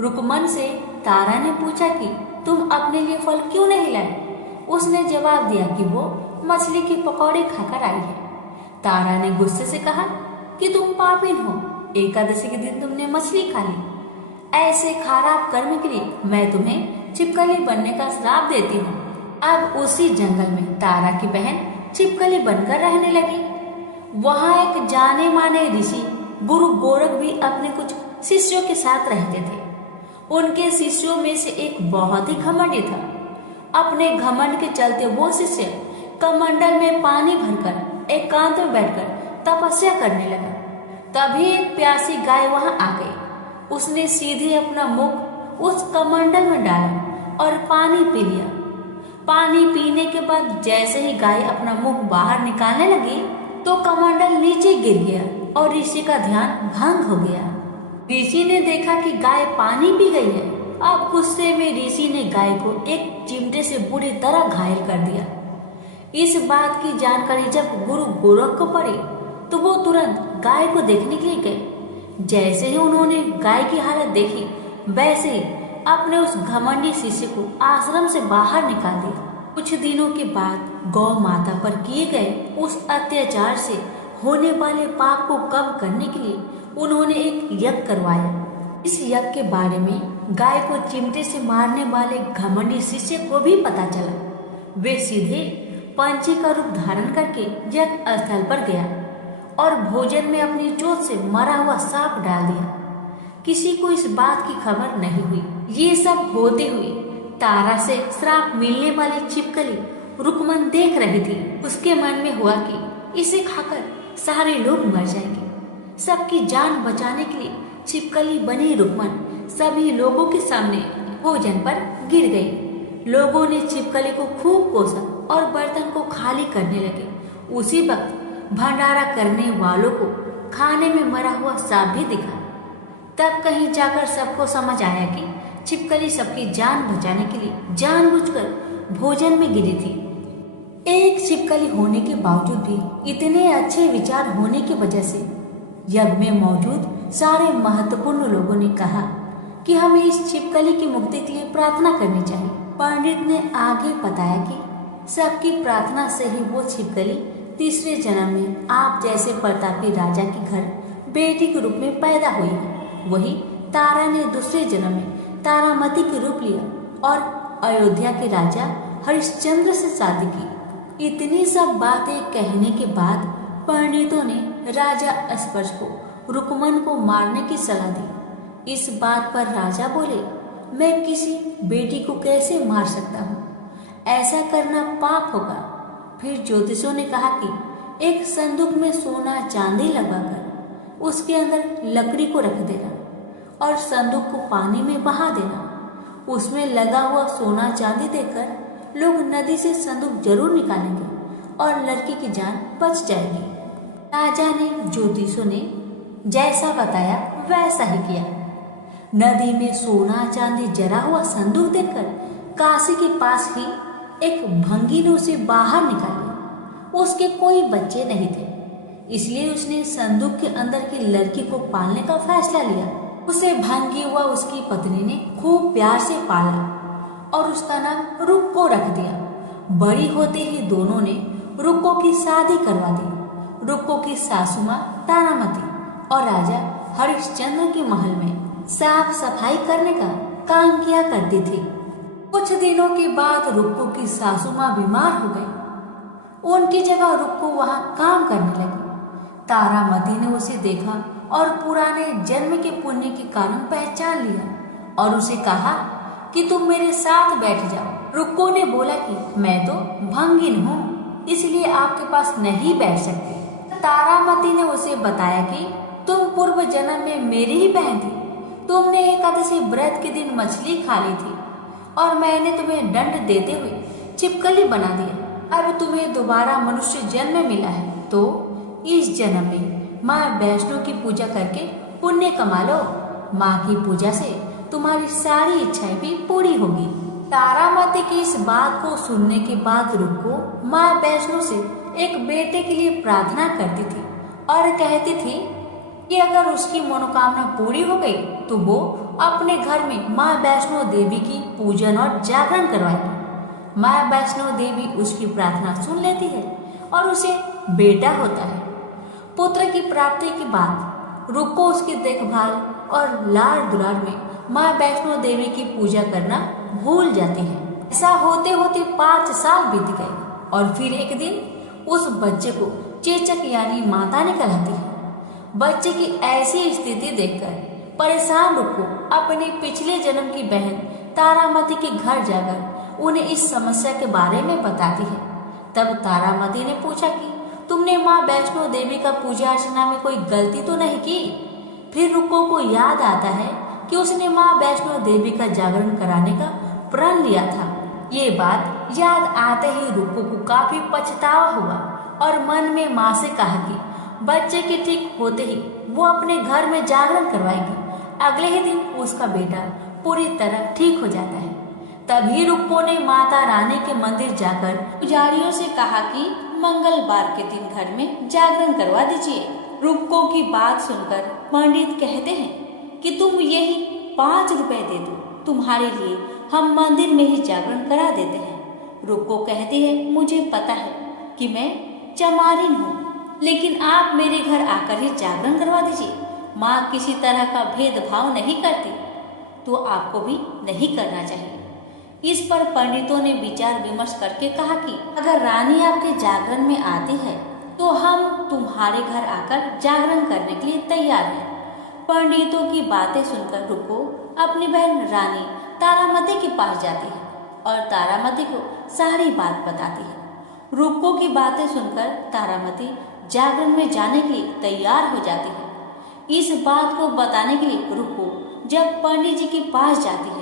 रुकमन से तारा ने पूछा कि तुम अपने लिए फल क्यों नहीं लाए। उसने जवाब दिया कि वो मछली के पकौड़े खाकर आई है। तारा ने गुस्से से कहा कि तुम पापिन हो, एकादशी के दिन तुमने मछली खा ली। ऐसे खराब कर्म के लिए मैं तुम्हें छिपकली बनने का श्राप देती हूँ। अब उसी जंगल में तारा की बहन छिपकली बनकर रहने लगी। वहाँ एक जाने माने ऋषि गुरु गोरख भी अपने कुछ शिष्यों के साथ रहते थे। उनके शिष्यों में से एक बहुत ही घमंडी था। अपने घमंड के चलते वो शिष्य कमंडल में पानी भरकर एकांत में बैठकर तपस्या करने लगा। तभी एक प्यासी गाय वहां आ गई। उसने सीधे अपना मुख उस कमंडल में डाला और पानी पी लिया। पानी पीने के बाद जैसे ही गाय अपना मुंह बाहर निकालने लगी तो कमंडल नीचे गिर गया और ऋषि का ध्यान भंग हो गया। ऋषि ने देखा कि गाय पानी पी गई है। अब गुस्से में ऋषि ने गाय को एक चिमटे से बुरी तरह घायल कर दिया। इस बात की जानकारी जब गुरु गोरख को पड़ी तो वो तुरंत गाय को देखने के लिए गए। जैसे ही उन्होंने गाय की हालत देखी वैसे ही अपने उस घमंडी शिष्य को आश्रम से बाहर निकाल दिया। कुछ दिनों के बाद गौ माता पर किए गए उस अत्याचार से होने वाले पाप को कम करने के लिए उन्होंने एक यज्ञ करवाया। इस यज्ञ के बारे में गाय को चिमटे से मारने वाले घमंडी शिष्य को भी पता चला। वे सीधे पंछी का रूप धारण करके यज्ञ स्थल पर गया और भोजन में अपनी चोट से मरा हुआ सांप डाल दिया। किसी को इस बात की खबर नहीं हुई। ये सब होते हुए तारा से श्राप मिलने वाली छिपकली रुकमन देख रही थी। उसके मन में हुआ कि इसे खाकर सारे लोग मर जाएंगे। सबकी जान बचाने के लिए छिपकली बनी रुकमन सभी लोगों के सामने भोजन पर गिर गई। लोगों ने छिपकली को खूब कोसा और बर्तन को खाली करने लगे। उसी वक्त भंडारा करने वालों को खाने में मरा हुआ सांप भी दिखा। तब कहीं जाकर सबको समझ आया कि छिपकली सबकी जान बचाने के लिए जानबूझकर भोजन में गिरी थी। एक छिपकली होने के बावजूद भी इतने अच्छे विचार होने की वजह से यज्ञ में मौजूद सारे महत्वपूर्ण लोगों ने कहा कि हमें इस छिपकली की मुक्ति के लिए प्रार्थना करनी चाहिए। पंडित ने आगे बताया कि सबकी प्रार्थना से ही वो छिपकली तीसरे जन्म में आप जैसे प्रतापी राजा के घर बेटी के रूप में पैदा हुई है। वही तारा ने दूसरे जन्म में तारामती के रूप लिया और अयोध्या के राजा हरिश्चंद्र से शादी की। इतनी सब बातें कहने के बाद पंडितों ने राजा अस्पर्श को रुकमन को मारने की सलाह दी। इस बात पर राजा बोले, मैं किसी बेटी को कैसे मार सकता हूँ, ऐसा करना पाप होगा। फिर ज्योतिषों ने कहा कि एक संदूक में सोना चांदी लगाकर उसके अंदर लकड़ी को रख देना और संदूक को पानी में बहा देना। उसमें लगा हुआ सोना चांदी देखकर लोग नदी से संदूक जरूर निकालेंगे और लड़की की जान बच जाएगी। राजा ने ज्योतिषों ने जैसा बताया वैसा ही किया। नदी में सोना चांदी जरा हुआ संदूक देखकर काशी के पास ही एक भंगी ने उसे बाहर निकाला। उसके कोई बच्चे नहीं थे, इसलिए उसने संदूक के अंदर की लड़की को पालने का फैसला लिया। उसे भंगी हुआ उसकी पत्नी ने खूब प्यार से पाला और उसका नाम रुक्को रख दिया। बड़ी होते ही दोनों ने रुक्को की शादी करवा दी। रुक्को की सासू माँ तारामती और राजा हरिश्चंद्र के महल में साफ सफाई करने का काम किया करती थी। कुछ दिनों के बाद रुक्को की सासू माँ बीमार हो गई। उनकी जगह रुक्को वहाँ काम करने लगी। तारामती ने उसे देखा और पुराने जन्म के पुण्य के कारण पहचान लिया और उसे कहा कि तुम मेरे साथ बैठ जाओ। रुक्को ने बोला कि मैं तो भंगिन हूँ, इसलिए आपके पास नहीं बैठ सकती। तारामती ने उसे बताया कि तुम पूर्व जन्म में मेरी ही बहन थी। तुमने एकादशी व्रत के दिन मछली खा ली थी और मैंने तुम्हें दंड देते हुए छिपकली बना दिया। अब तुम्हें दोबारा मनुष्य जन्म मिला है, तो इस जन्म में माँ वैष्णो की पूजा करके पुण्य कमा लो। माँ की पूजा से तुम्हारी सारी इच्छाएं भी पूरी होगी। तारामती की इस बात को सुनने के बाद रुक्को माँ वैष्णो से एक बेटे के लिए प्रार्थना करती थी और कहती थी कि अगर उसकी मनोकामना पूरी हो गई तो वो अपने घर में माँ वैष्णो देवी की पूजन और जागरण करवाएगी। माँ वैष्णो देवी उसकी प्रार्थना सुन लेती है और उसे बेटा होता है। पुत्र की प्राप्ति के बाद रुक्को उसकी देखभाल और लाड़ दुलार में माँ वैष्णो देवी की पूजा करना भूल जाती है। ऐसा होते होते 5 साल बीत गए और फिर एक दिन उस बच्चे को चेचक यानी माता ने कहलाती है। बच्चे की ऐसी स्थिति देखकर परेशान रुक्को अपने पिछले जन्म की बहन तारामती के घर जाकर उन्हें इस समस्या के बारे में बताती है। तब तारामती ने पूछा कि तुमने माँ वैष्णो देवी का पूजा अर्चना में कोई गलती तो नहीं की? फिर रुक्को को याद आता है कि उसने माँ वैष्णो देवी का जागरण कराने का प्रण लिया था। ये बात याद आते ही रुक्को को काफी पछतावा हुआ और मन में माँ से कहा कि बच्चे के ठीक होते ही वो अपने घर में जागरण करवाएगी। अगले ही दिन उसका बेटा पूरी तरह ठीक हो जाता है। तभी रुक्को ने माता रानी के मंदिर जाकर पुजारियों से कहा कि मंगलवार के दिन घर में जागरण करवा दीजिए। रुक्को की बात सुनकर पंडित कहते हैं कि तुम यही 5 रुपए दे दो, तुम्हारे लिए हम मंदिर में ही जागरण करा देते हैं। रुक्को कहती है, मुझे पता है कि मैं चमारिन हूँ, लेकिन आप मेरे घर आकर ही जागरण करवा दीजिए। माँ किसी तरह का भेदभाव नहीं करती, तो आपको भी नहीं करना चाहिए। इस पर पंडितों ने विचार विमर्श करके कहा कि अगर रानी आपके जागरण में आती है तो हम तुम्हारे घर आकर जागरण करने के लिए तैयार हैं। पंडितों की बातें सुनकर रुक्को अपनी बहन रानी तारामती के पास जाती है और तारामती को सारी बात बताती है। रुक्को की बातें सुनकर तारामती जागरण में जाने के लिए तैयार हो जाती है। इस बात को बताने के लिए रुक्को जब पंडित जी के पास जाती है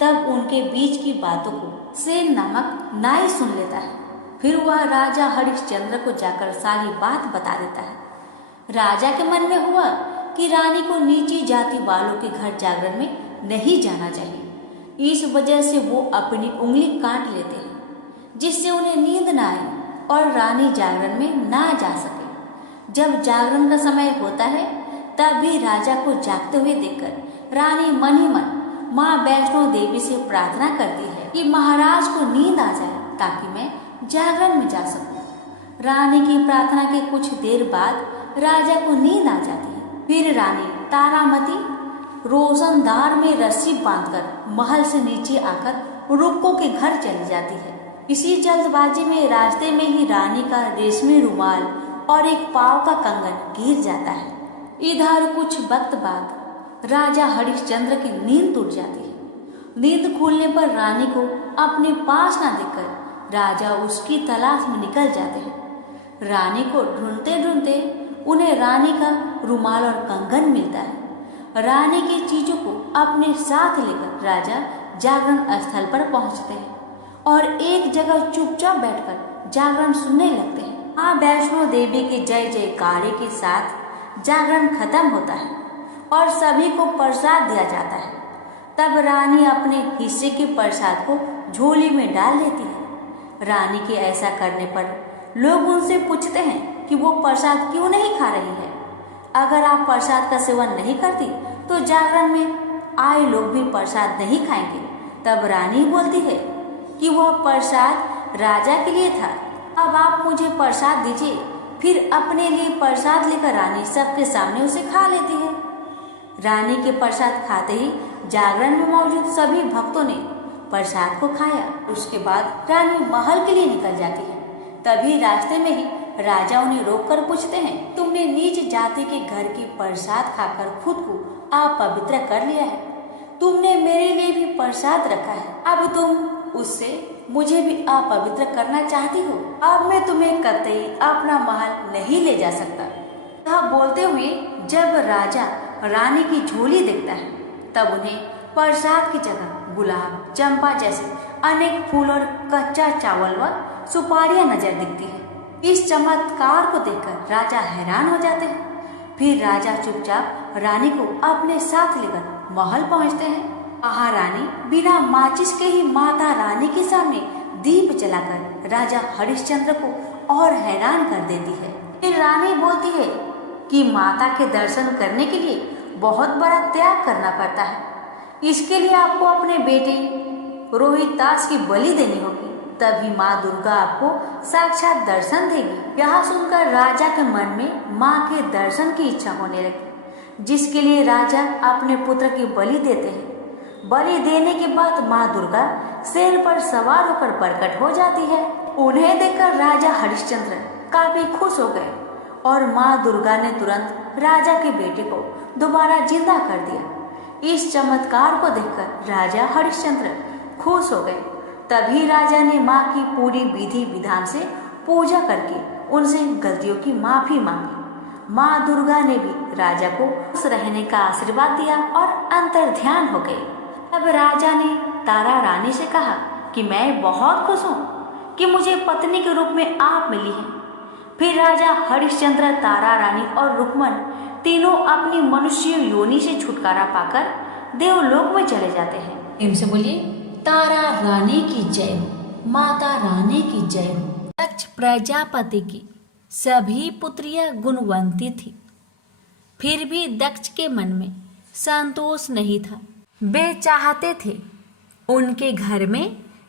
तब उनके बीच की बातों को सेन नामक नाई सुन लेता है। फिर वह राजा हरिश्चंद्र को जाकर सारी बात बता देता है। राजा के मन में हुआ कि रानी को नीची जाति वालों के घर जागरण में नहीं जाना चाहिए। इस वजह से वो अपनी उंगली काट लेते हैं, जिससे उन्हें नींद न आए और रानी जागरण में ना जा सके। जब जागरण का समय होता है तब भी राजा को जागते हुए देखकर रानी मन ही मन माँ वैष्णो देवी से प्रार्थना करती है कि महाराज को नींद आ जाए ताकि मैं जागरण में जा सकूं। रानी की प्रार्थना के कुछ देर बाद राजा को नींद आ जाती है। फिर रानी तारामती रोशनदार में रस्सी बांधकर महल से नीचे आकर रुक्कों के घर चली जाती है। इसी जल्दबाजी में रास्ते में ही रानी का रेशमी रुमाल और एक पाव का कंगन गिर जाता है। इधर कुछ वक्त बाद राजा हरिश्चंद्र की नींद टूट जाती है। नींद खुलने पर रानी को अपने पास न देखकर राजा उसकी तलाश में निकल जाते हैं। रानी को ढूंढते ढूंढते उन्हें रानी का रुमाल और कंगन मिलता है। रानी की चीजों को अपने साथ लेकर राजा जागरण स्थल पर पहुंचते हैं और एक जगह चुपचाप बैठकर जागरण सुनने लगते हैं। माँ वैष्णो देवी के जय जयकारे के साथ जागरण खत्म होता है और सभी को प्रसाद दिया जाता है। तब रानी अपने हिस्से के प्रसाद को झोली में डाल लेती है। रानी के ऐसा करने पर लोग उनसे पूछते हैं कि वो प्रसाद क्यों नहीं खा रही है। अगर आप प्रसाद का सेवन नहीं करती तो जागरण में आए लोग भी प्रसाद नहीं खाएंगे। तब रानी बोलती है कि वह प्रसाद राजा के लिए था, अब आप मुझे प्रसाद दीजिए। फिर अपने लिए प्रसाद लेकर रानी सबके सामने उसे खा लेती है। रानी के प्रसाद खाते ही जागरण में मौजूद सभी भक्तों ने प्रसाद को खाया। उसके बाद रानी महल के लिए निकल जाती है। तभी रास्ते में ही राजा उन्हें रोककर पूछते हैं, तुमने नीच जाति के घर की प्रसाद खाकर खुद को अपवित्र कर लिया है। तुमने मेरे लिए भी प्रसाद रखा है, अब तुम उससे मुझे भी अपवित्र करना चाहती हो। अब मैं तुम्हें कतई अपना महल नहीं ले जा सकता। यह बोलते हुए जब राजा रानी की झोली देखता है तब उन्हें प्रसाद की जगह गुलाब, चंपा जैसे अनेक फूल और कच्चा चावल व सुपारियां नजर दिखती है। इस चमत्कार को देखकर राजा हैरान हो जाते हैं। फिर राजा चुपचाप रानी को अपने साथ लेकर महल पहुंचते हैं। महारानी बिना माचिस के ही माता रानी के सामने दीप जलाकर राजा हरिश्चंद्र को और हैरान कर देती है। फिर रानी बोलती है कि माता के दर्शन करने के लिए बहुत बड़ा त्याग करना पड़ता है। इसके लिए आपको अपने बेटे रोहितास की बलि देनी होगी, तभी माँ दुर्गा आपको साक्षात दर्शन देगी। यह सुनकर राजा के मन में माँ के दर्शन की इच्छा होने लगी, जिसके लिए राजा अपने पुत्र की बलि देते हैं। बलि देने के बाद माँ दुर्गा शेर पर सवार होकर प्रकट हो जाती है। उन्हें देखकर राजा हरिश्चंद्र काफी खुश हो गए और माँ दुर्गा ने तुरंत राजा के बेटे को दोबारा जिंदा कर दिया। इस चमत्कार को देखकर राजा हरिश्चंद्र खुश हो गए। तभी राजा ने माँ की पूरी विधि विधान से पूजा करके उनसे गलतियों की माफी मांगी। माँ दुर्गा ने भी राजा को खुश रहने का आशीर्वाद दिया और अंतर्ध्यान हो गए। तब राजा ने तारा रानी से कहा कि मैं बहुत खुश हूँ कि मुझे पत्नी के रूप में आप मिली हैं। फिर राजा हरिश्चंद्र, तारा रानी और रुक्मन तीनों अपनी मनुष्य योनि से छुटकारा पाकर देवलोक में चले जाते हैं। इनसे बोलिए तारा रानी की जय हो, माता रानी की जय हो। दक्ष प्रजापति की सभी पुत्रियां गुणवंती थी, फिर भी दक्ष के मन में संतोष नहीं था। वे चाहते थे उनके घर में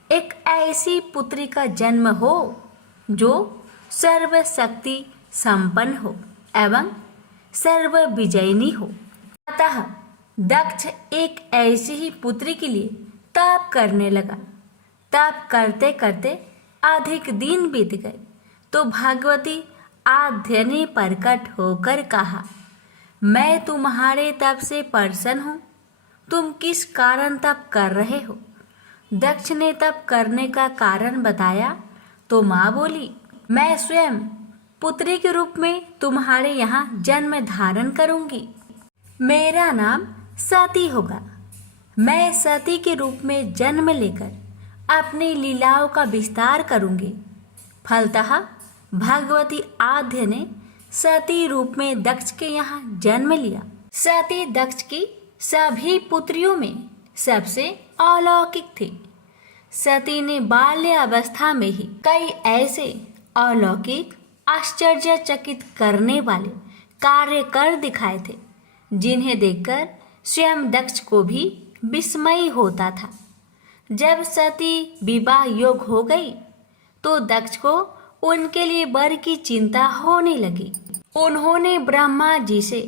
एक ऐसी पुत्री का जन्म हो जो सर्वशक्ति संपन्न हो एवं सर्व विजयिनी हो। अतः दक्ष एक ऐसी ही पुत्री के लिए तप करने लगा। तप करते करते अधिक दिन बीत गए तो भगवती आद्य ने प्रकट होकर कहा, मैं तुम्हारे तप से प्रसन्न हूँ। तुम किस कारण तप कर रहे हो? दक्ष ने तप करने का कारण बताया तो माँ बोली, मैं स्वयं पुत्री के रूप में तुम्हारे यहाँ जन्म धारण करूंगी। मेरा नाम सती होगा। मैं सती के रूप में जन्म लेकर अपनी लीलाओं का विस्तार करूंगी। फलतः भगवती आद्य ने सती रूप में दक्ष के यहाँ जन्म लिया। सती दक्ष की सभी पुत्रियों में सबसे अलौकिक थी। सती ने बाल्यावस्था में ही कई ऐसे अलौकिक आश्चर्यचकित करने वाले कार्य कर दिखाए थे जिन्हें देखकर स्वयं दक्ष को भी विस्मय होता था। जब सती विवाह योग्य हो गई तो दक्ष को उनके लिए वर की चिंता होने लगी। उन्होंने ब्रह्मा जी से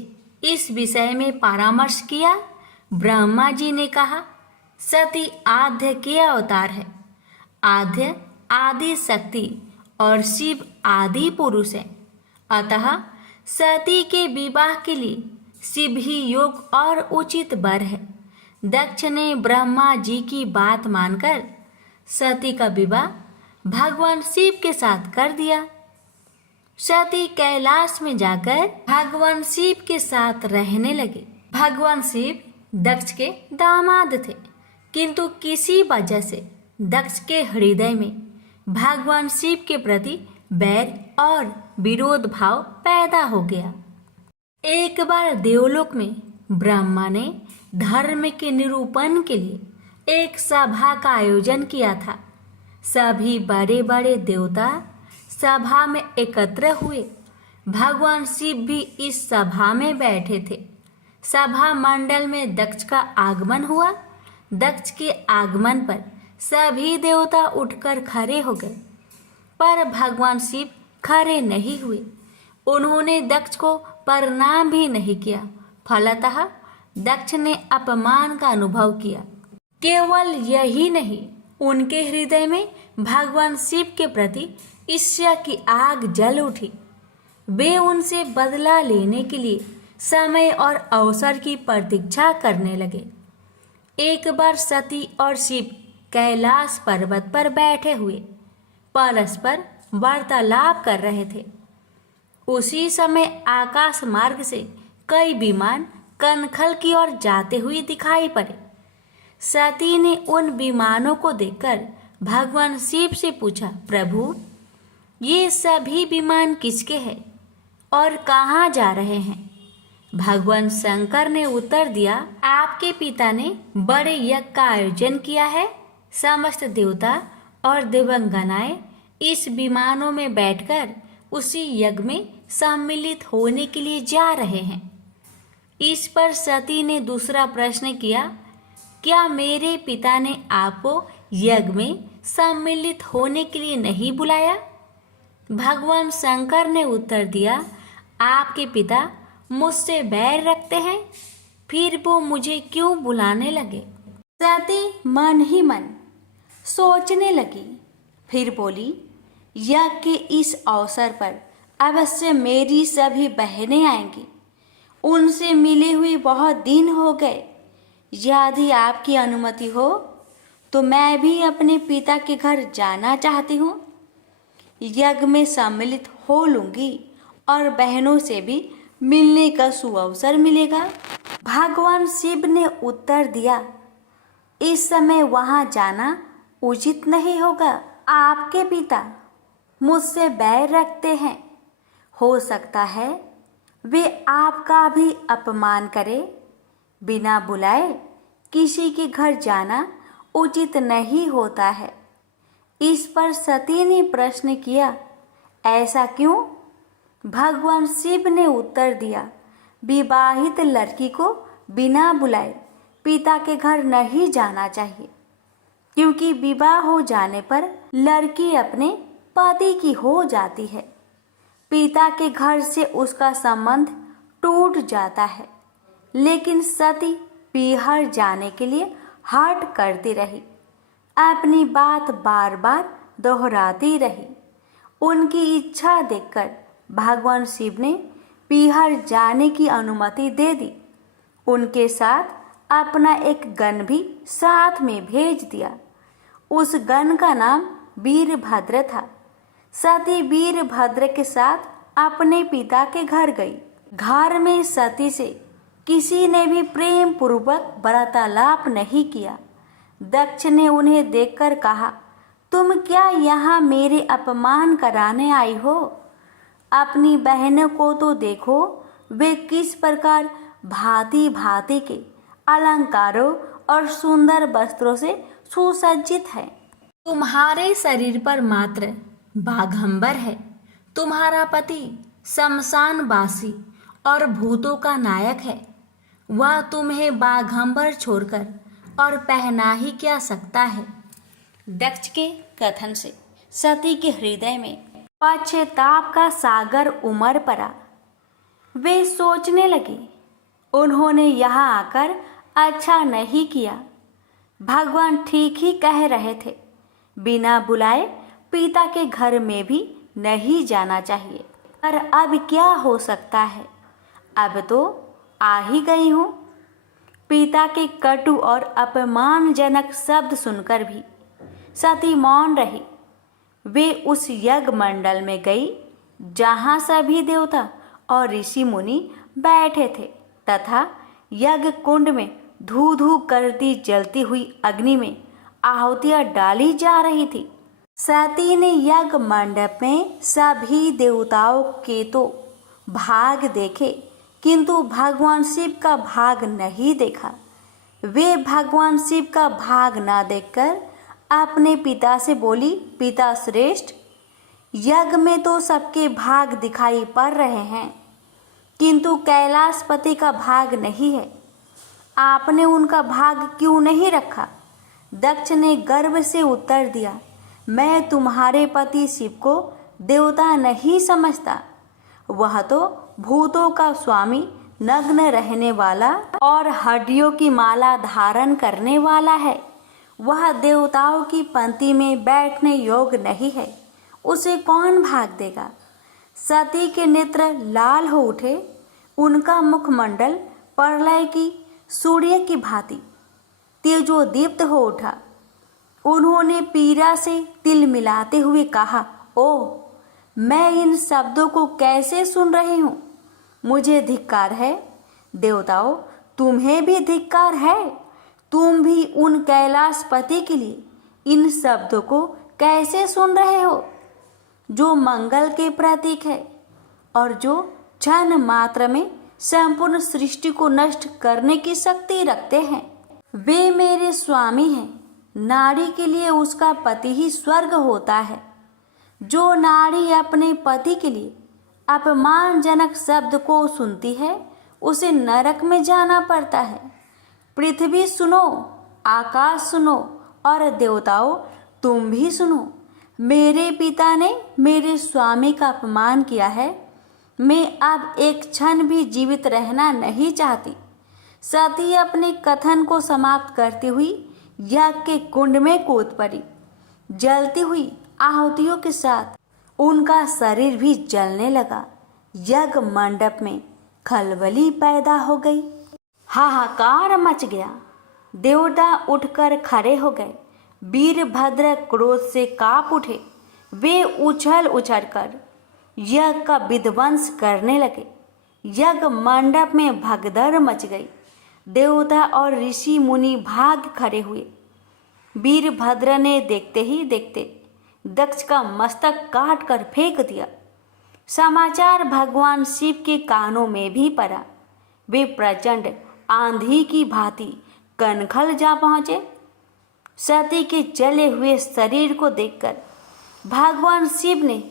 इस विषय में परामर्श किया। ब्रह्मा जी ने कहा, सती आद्य के अवतार है। आद्य आदि शक्ति और शिव आदि पुरुष है। अतः सती के विवाह के लिए शिव ही योग और उचित वर है। दक्ष ने ब्रह्मा जी की बात मानकर सती का विवाह भगवान शिव के साथ कर दिया। सती कैलाश में जाकर भगवान शिव के साथ रहने लगे। भगवान शिव दक्ष के दामाद थे, किंतु किसी वजह से दक्ष के हृदय में भगवान शिव के प्रति बैर और विरोध भाव पैदा हो गया। एक बार देवलोक में ब्रह्मा ने धर्म के निरूपण के लिए एक सभा का आयोजन किया था। सभी बड़े बड़े देवता सभा में एकत्र हुए। भगवान शिव भी इस सभा में बैठे थे। सभा मंडल में दक्ष का आगमन हुआ। दक्ष के आगमन पर सभी देवता उठकर खड़े हो गए, पर भगवान शिव खड़े नहीं हुए। उन्होंने दक्ष को प्रणाम भी नहीं किया। फलतः दक्ष ने अपमान का अनुभव किया। केवल यही नहीं, उनके हृदय में भगवान शिव के प्रति ईर्ष्या की आग जल उठी। वे उनसे बदला लेने के लिए समय और अवसर की प्रतीक्षा करने लगे। एक बार सती और शिव कैलाश पर्वत पर बैठे हुए परस्पर वार्तालाप कर रहे थे। उसी समय आकाश मार्ग से कई विमान कनखल की ओर जाते हुए दिखाई पड़े। सती ने उन विमानों को देखकर भगवान शिव से पूछा, प्रभु, ये सभी विमान किसके हैं और कहाँ जा रहे हैं? भगवान शंकर ने उत्तर दिया, आपके पिता ने बड़े यज्ञ का आयोजन किया है। समस्त देवता और देवांगनाएं इस विमानों में बैठकर उसी यज्ञ में सम्मिलित होने के लिए जा रहे हैं। इस पर सती ने दूसरा प्रश्न किया, क्या मेरे पिता ने आपको यज्ञ में सम्मिलित होने के लिए नहीं बुलाया? भगवान शंकर ने उत्तर दिया, आपके पिता मुझसे बैर रखते हैं, फिर वो मुझे क्यों बुलाने लगे? सती मन ही मन सोचने लगी। फिर बोली, यज्ञ के इस अवसर पर अवश्य मेरी सभी बहनें आएंगी। उनसे मिले हुए बहुत दिन हो गए। यदि आपकी अनुमति हो तो मैं भी अपने पिता के घर जाना चाहती हूँ। यज्ञ में सम्मिलित हो लूँगी और बहनों से भी मिलने का सुअवसर मिलेगा। भगवान शिव ने उत्तर दिया, इस समय वहाँ जाना उचित नहीं होगा। आपके पिता मुझसे बैर रखते हैं। हो सकता है वे आपका भी अपमान करे। बिना बुलाए किसी के घर जाना उचित नहीं होता है। इस पर सती ने प्रश्न किया, ऐसा क्यों? भगवान शिव ने उत्तर दिया, विवाहित लड़की को बिना बुलाए पिता के घर नहीं जाना चाहिए, क्योंकि विवाह हो जाने पर लड़की अपने पति की हो जाती है। पिता के घर से उसका संबंध टूट जाता है। लेकिन सती पीहर जाने के लिए हठ करती रही, अपनी बात बार बार दोहराती रही। उनकी इच्छा देखकर भगवान शिव ने पीहर जाने की अनुमति दे दी। उनके साथ अपना एक गण भी साथ में भेज दिया। उस गण का नाम वीरभद्र था। सती वीरभद्र के साथ अपने पिता के घर गई। घर में सती से किसी ने भी प्रेम पूर्वक वार्तालाप नहीं किया। दक्ष ने उन्हें देखकर कहा, तुम क्या यहाँ मेरे अपमान कराने आई हो? अपनी बहनों को तो देखो, वे किस प्रकार भांति भांति के अलंकारों और सुंदर वस्त्रों से सुसज्जित है। तुम्हारे शरीर पर मात्र बाघंबर है। तुम्हारा पति शमशानवासी और भूतों का नायक है। वह तुम्हें बाघंबर छोड़कर और पहना ही क्या सकता है। दक्ष के कथन से सती के हृदय में पश्चाताप का सागर उमड़ पड़ा। वे सोचने लगी, उन्होंने यहाँ आकर अच्छा नहीं किया। भगवान ठीक ही कह रहे थे, बिना बुलाए पिता के घर में भी नहीं जाना चाहिए। पर अब क्या हो सकता है, अब तो आ ही गई हूँ। पिता के कटु और अपमानजनक शब्द सुनकर भी सती मौन रही। वे उस यज्ञ मंडल में गई जहाँ सभी देवता और ऋषि मुनि बैठे थे तथा यज्ञ कुंड में धू धू करती जलती हुई अग्नि में आहुतियाँ डाली जा रही थी। सती ने यज्ञ मंडप में सभी देवताओं के तो भाग देखे, किंतु भगवान शिव का भाग नहीं देखा। वे भगवान शिव का भाग ना देखकर अपने पिता से बोली, पिता श्रेष्ठ, यज्ञ में तो सबके भाग दिखाई पड़ रहे हैं, किंतु कैलाशपति का भाग नहीं है। आपने उनका भाग क्यों नहीं रखा। दक्ष ने गर्व से उत्तर दिया, मैं तुम्हारे पति शिव को देवता नहीं समझता। वह तो भूतों का स्वामी, नग्न रहने वाला और हड्डियों की माला धारण करने वाला है। वह देवताओं की पंक्ति में बैठने योग्य नहीं है। उसे कौन भाग देगा। सती के नेत्र लाल हो उठे। उनका मुखमंडल प्रलय की सूर्य की भांति तेजोदीप्त हो उठा। उन्होंने पीड़ा से तिल मिलाते हुए कहा, ओह, मैं इन शब्दों को कैसे सुन रही हूँ। मुझे धिक्कार है। देवताओं, तुम्हें भी धिक्कार है। तुम भी उन कैलाशपति के लिए इन शब्दों को कैसे सुन रहे हो, जो मंगल के प्रतीक है और जो क्षण मात्र में संपूर्ण सृष्टि को नष्ट करने की शक्ति रखते हैं। वे मेरे स्वामी हैं। नारी के लिए उसका पति ही स्वर्ग होता है। जो नारी अपने पति के लिए अपमानजनक शब्द को सुनती है, उसे नरक में जाना पड़ता है। पृथ्वी सुनो, आकाश सुनो और देवताओं तुम भी सुनो। मेरे पिता ने मेरे स्वामी का अपमान किया है। मैं अब एक क्षण भी जीवित रहना नहीं चाहती। सती अपने कथन को समाप्त करती हुई यज्ञ के कुंड में कूद पड़ी। जलती हुई आहुतियों के साथ उनका शरीर भी जलने लगा। यज्ञ मंडप में खलबली पैदा हो गई। हाहाकार मच गया। देवता उठकर खड़े हो गए। वीरभद्र क्रोध से कांप उठे। वे उछल उछलकर यज्ञ का विध्वंस करने लगे। यज्ञ मंडप में भगदड़ मच गई। देवता और ऋषि मुनि भाग खड़े हुए। वीरभद्र ने देखते ही देखते दक्ष का मस्तक काट कर फेंक दिया। समाचार भगवान शिव के कानों में भी पड़ा। वे प्रचंड आंधी की भांति कनखल जा पहुँचे। सती के जले हुए शरीर को देखकर भगवान शिव ने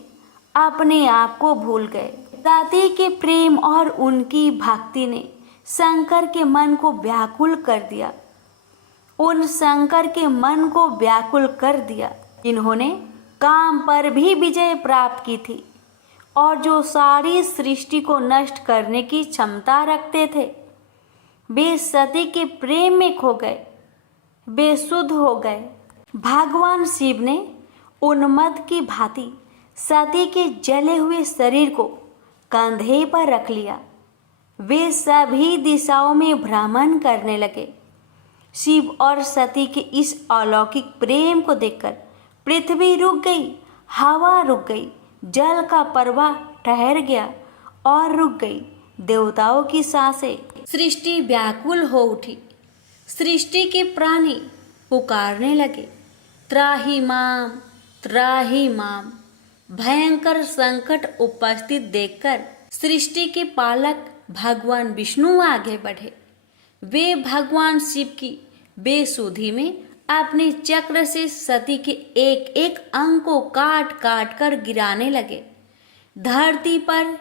अपने आप को भूल गए। सती के प्रेम और उनकी भक्ति ने शंकर के मन को व्याकुल कर दिया। उन शंकर के मन को व्याकुल कर दिया जिन्होंने काम पर भी विजय प्राप्त की थी और जो सारी सृष्टि को नष्ट करने की क्षमता रखते थे। वे सती के प्रेम में खो गए, बेसुध हो गए। भगवान शिव ने उन्मत्त की भांति सती के जले हुए शरीर को कंधे पर रख लिया। वे सभी दिशाओं में भ्रमण करने लगे। शिव और सती के इस अलौकिक प्रेम को देखकर पृथ्वी रुक गई, हवा रुक गई, जल का प्रवाह ठहर गया और रुक गई। देवताओं की सांसें, सृष्टि व्याकुल हो उठी। सृष्टि के प्राणी पुकारने लगे, त्राहि माम, त्राहि माम। भयंकर संकट उपस्थित देखकर सृष्टि के पालक भगवान विष्णु आगे बढ़े। वे भगवान शिव की बेसुधी में अपने चक्र से सती के एक एक अंग को काट काट कर गिराने लगे। धरती पर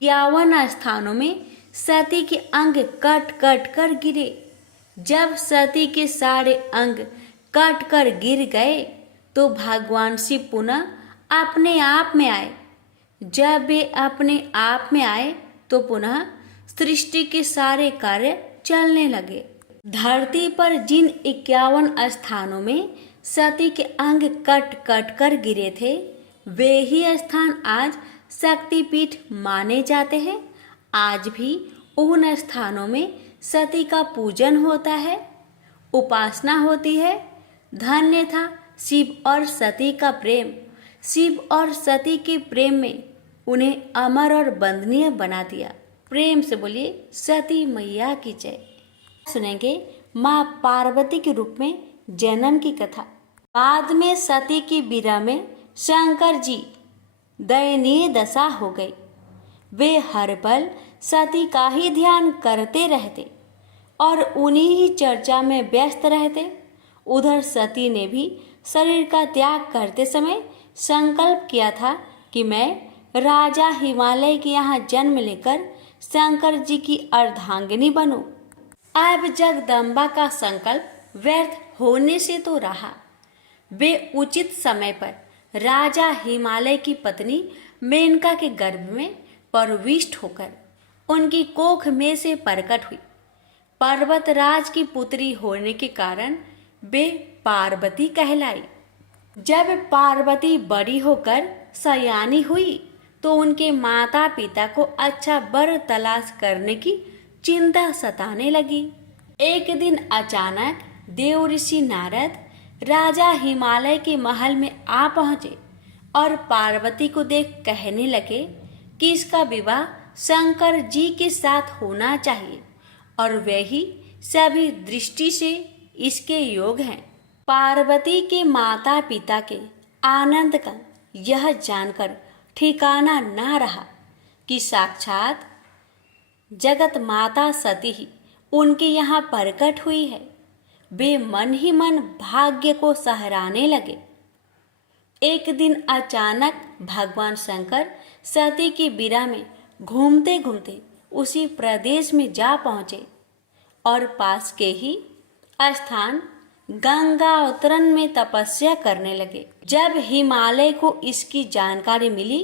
51 स्थानों में सती के अंग कट कट कर गिरे। जब सती के सारे अंग कट कर गिर गए तो भगवान शिव पुनः अपने आप में आए। जब वे अपने आप में आए तो पुनः सृष्टि के सारे कार्य चलने लगे। धरती पर जिन 51 स्थानों में सती के अंग कट कट कर गिरे थे, वे ही स्थान आज शक्तिपीठ माने जाते हैं। आज भी उन स्थानों में सती का पूजन होता है, उपासना होती है। धन्य था शिव और सती का प्रेम। शिव और सती के प्रेम में उन्हें अमर और वंदनीय बना दिया। प्रेम से बोलिए सती मैया की जय। सुनेंगे माँ पार्वती के रूप में जन्म की कथा। बाद में सती की विरह में शंकर जी दयनीय दशा हो गई। वे हर पल सती का ही ध्यान करते रहते और उन्हीं ही चर्चा में व्यस्त रहते। उधर सती ने भी शरीर का त्याग करते समय संकल्प किया था कि मैं राजा हिमालय के यहाँ जन्म लेकर शंकर जी की अर्धांगिनी बनूं। अब जगदम्बा का संकल्प व्यर्थ होने से तो रहा। वे उचित समय पर राजा हिमालय की पत्नी मेनका के गर्भ में प्रविष्ट होकर उनकी कोख में से प्रकट हुई। पर्वतराज की पुत्री होने के कारण वे पार्वती कहलाई। जब पार्वती बड़ी होकर सयानी हुई तो उनके माता पिता को अच्छा वर तलाश करने की चिंता सताने लगी। एक दिन अचानक देव ऋषि नारद राजा हिमालय के महल में आ पहुंचे और पार्वती को देख कहने लगे कि इसका विवाह शंकर जी के साथ होना चाहिए और वे ही सभी दृष्टि से इसके योग हैं। पार्वती के माता पिता के आनंद का यह जानकर ठिकाना ना रहा कि साक्षात जगत माता सती ही उनके यहाँ प्रकट हुई है। वे मन ही मन भाग्य को सहराने लगे। एक दिन अचानक भगवान शंकर सती की विरह में घूमते घूमते उसी प्रदेश में जा पहुँचे और पास के ही स्थान गंगा अवतरण में तपस्या करने लगे। जब हिमालय को इसकी जानकारी मिली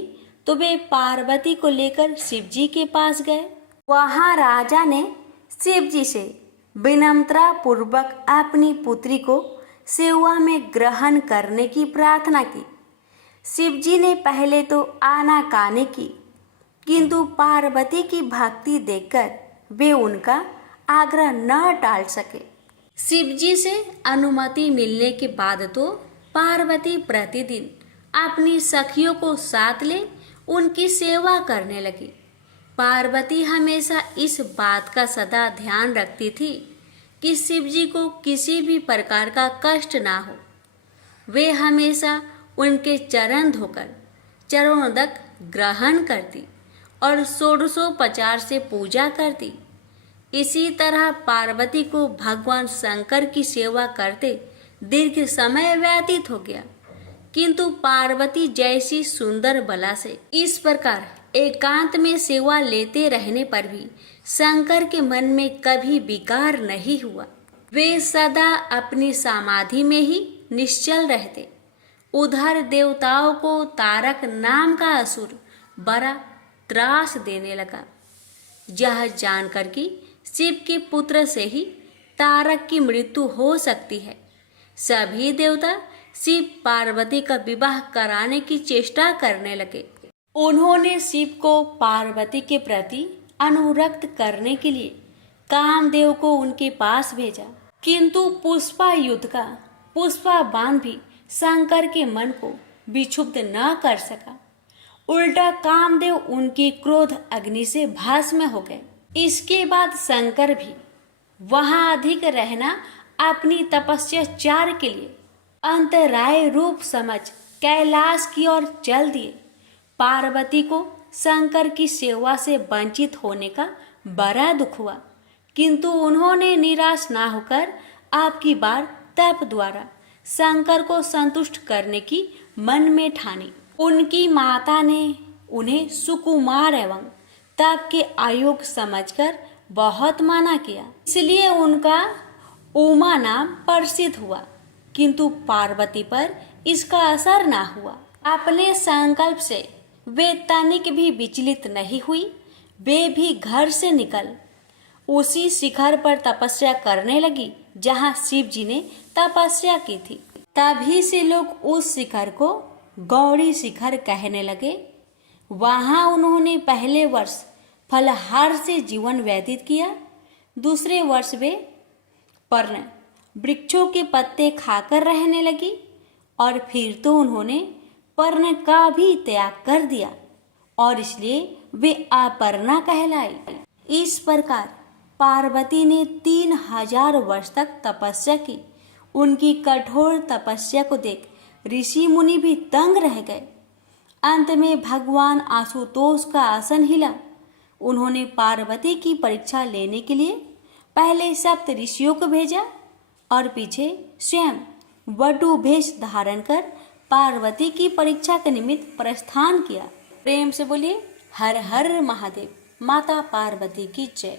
तो वे पार्वती को लेकर शिव जी के पास गए। वहां राजा ने शिव जी से विनम्रता पूर्वक अपनी पुत्री को सेवा में ग्रहण करने की प्रार्थना की। शिव जी ने पहले तो आनाकानी की, किंतु पार्वती की भक्ति देखकर वे उनका आग्रह न टाल सके। शिव जी से अनुमति मिलने के बाद तो पार्वती प्रतिदिन अपनी सखियों को साथ ले उनकी सेवा करने लगी। पार्वती हमेशा इस बात का सदा ध्यान रखती थी कि शिव जी को किसी भी प्रकार का कष्ट ना हो। वे हमेशा उनके चरण धोकर चरणोदक ग्रहण करती और षोडशोपचार से पूजा करती। इसी तरह पार्वती को भगवान शंकर की सेवा करते दीर्घ समय व्यतीत हो गया, किंतु पार्वती जैसी सुंदर बला से इस प्रकार एकांत में सेवा लेते रहने पर भी शंकर के मन में कभी विकार नहीं हुआ। वे सदा अपनी समाधि में ही निश्चल रहते। उधर देवताओं को तारक नाम का असुर बड़ा त्रास देने लगा। यह जानकर कि शिव के पुत्र से ही तारक की मृत्यु हो सकती है, सभी देवता शिव पार्वती का विवाह कराने की चेष्टा करने लगे। उन्होंने शिव को पार्वती के प्रति अनुरक्त करने के लिए कामदेव को उनके पास भेजा, किंतु पुष्पा युद्ध का पुष्पा बाण भी शंकर के मन को विक्षुब्ध न कर सका। उल्टा कामदेव उनकी क्रोध अग्नि से भस्म हो गए। इसके बाद शंकर भी वहां अधिक रहना अपनी तपस्याचार के लिए अंतराय रूप समझ कैलाश की ओर चल दिए। पार्वती को शंकर की सेवा से वंचित होने का बड़ा दुख हुआ, किंतु उन्होंने निराश ना होकर आपकी बार तप द्वारा शंकर को संतुष्ट करने की मन में ठानी। उनकी माता ने उन्हें सुकुमार एवं तप के अयोग्य समझकर बहुत माना किया, इसलिए उनका उमा नाम प्रसिद्ध हुआ, किंतु पार्वती पर इसका असर ना हुआ। अपने संकल्प से वे तनिक भी विचलित नहीं हुई। वे भी घर से निकल उसी शिखर पर तपस्या करने लगी जहाँ शिव जी ने तपस्या की थी। तभी से लोग उस शिखर को गौरी शिखर कहने लगे। वहाँ उन्होंने पहले वर्ष फलहार से जीवन व्यतीत किया। दूसरे वर्ष वे पर्ण वृक्षों के पत्ते खाकर रहने लगी और फिर तो उन्होंने पर्ण का भी त्याग कर दिया और इसलिए वे अपर्णा कहलाई। इस प्रकार पार्वती ने 3000 वर्ष तक तपस्या की। उनकी कठोर तपस्या को देख ऋषि मुनि भी दंग रह गए। अंत में भगवान आशुतोष का आसन हिला। उन्होंने पार्वती की परीक्षा लेने के लिए पहले सप्त ऋषियों को भेजा और पीछे स्वयं वटु भेष धारण कर पार्वती की परीक्षा के निमित्त प्रस्थान किया। प्रेम से बोलिए हर हर महादेव। माता पार्वती की जय।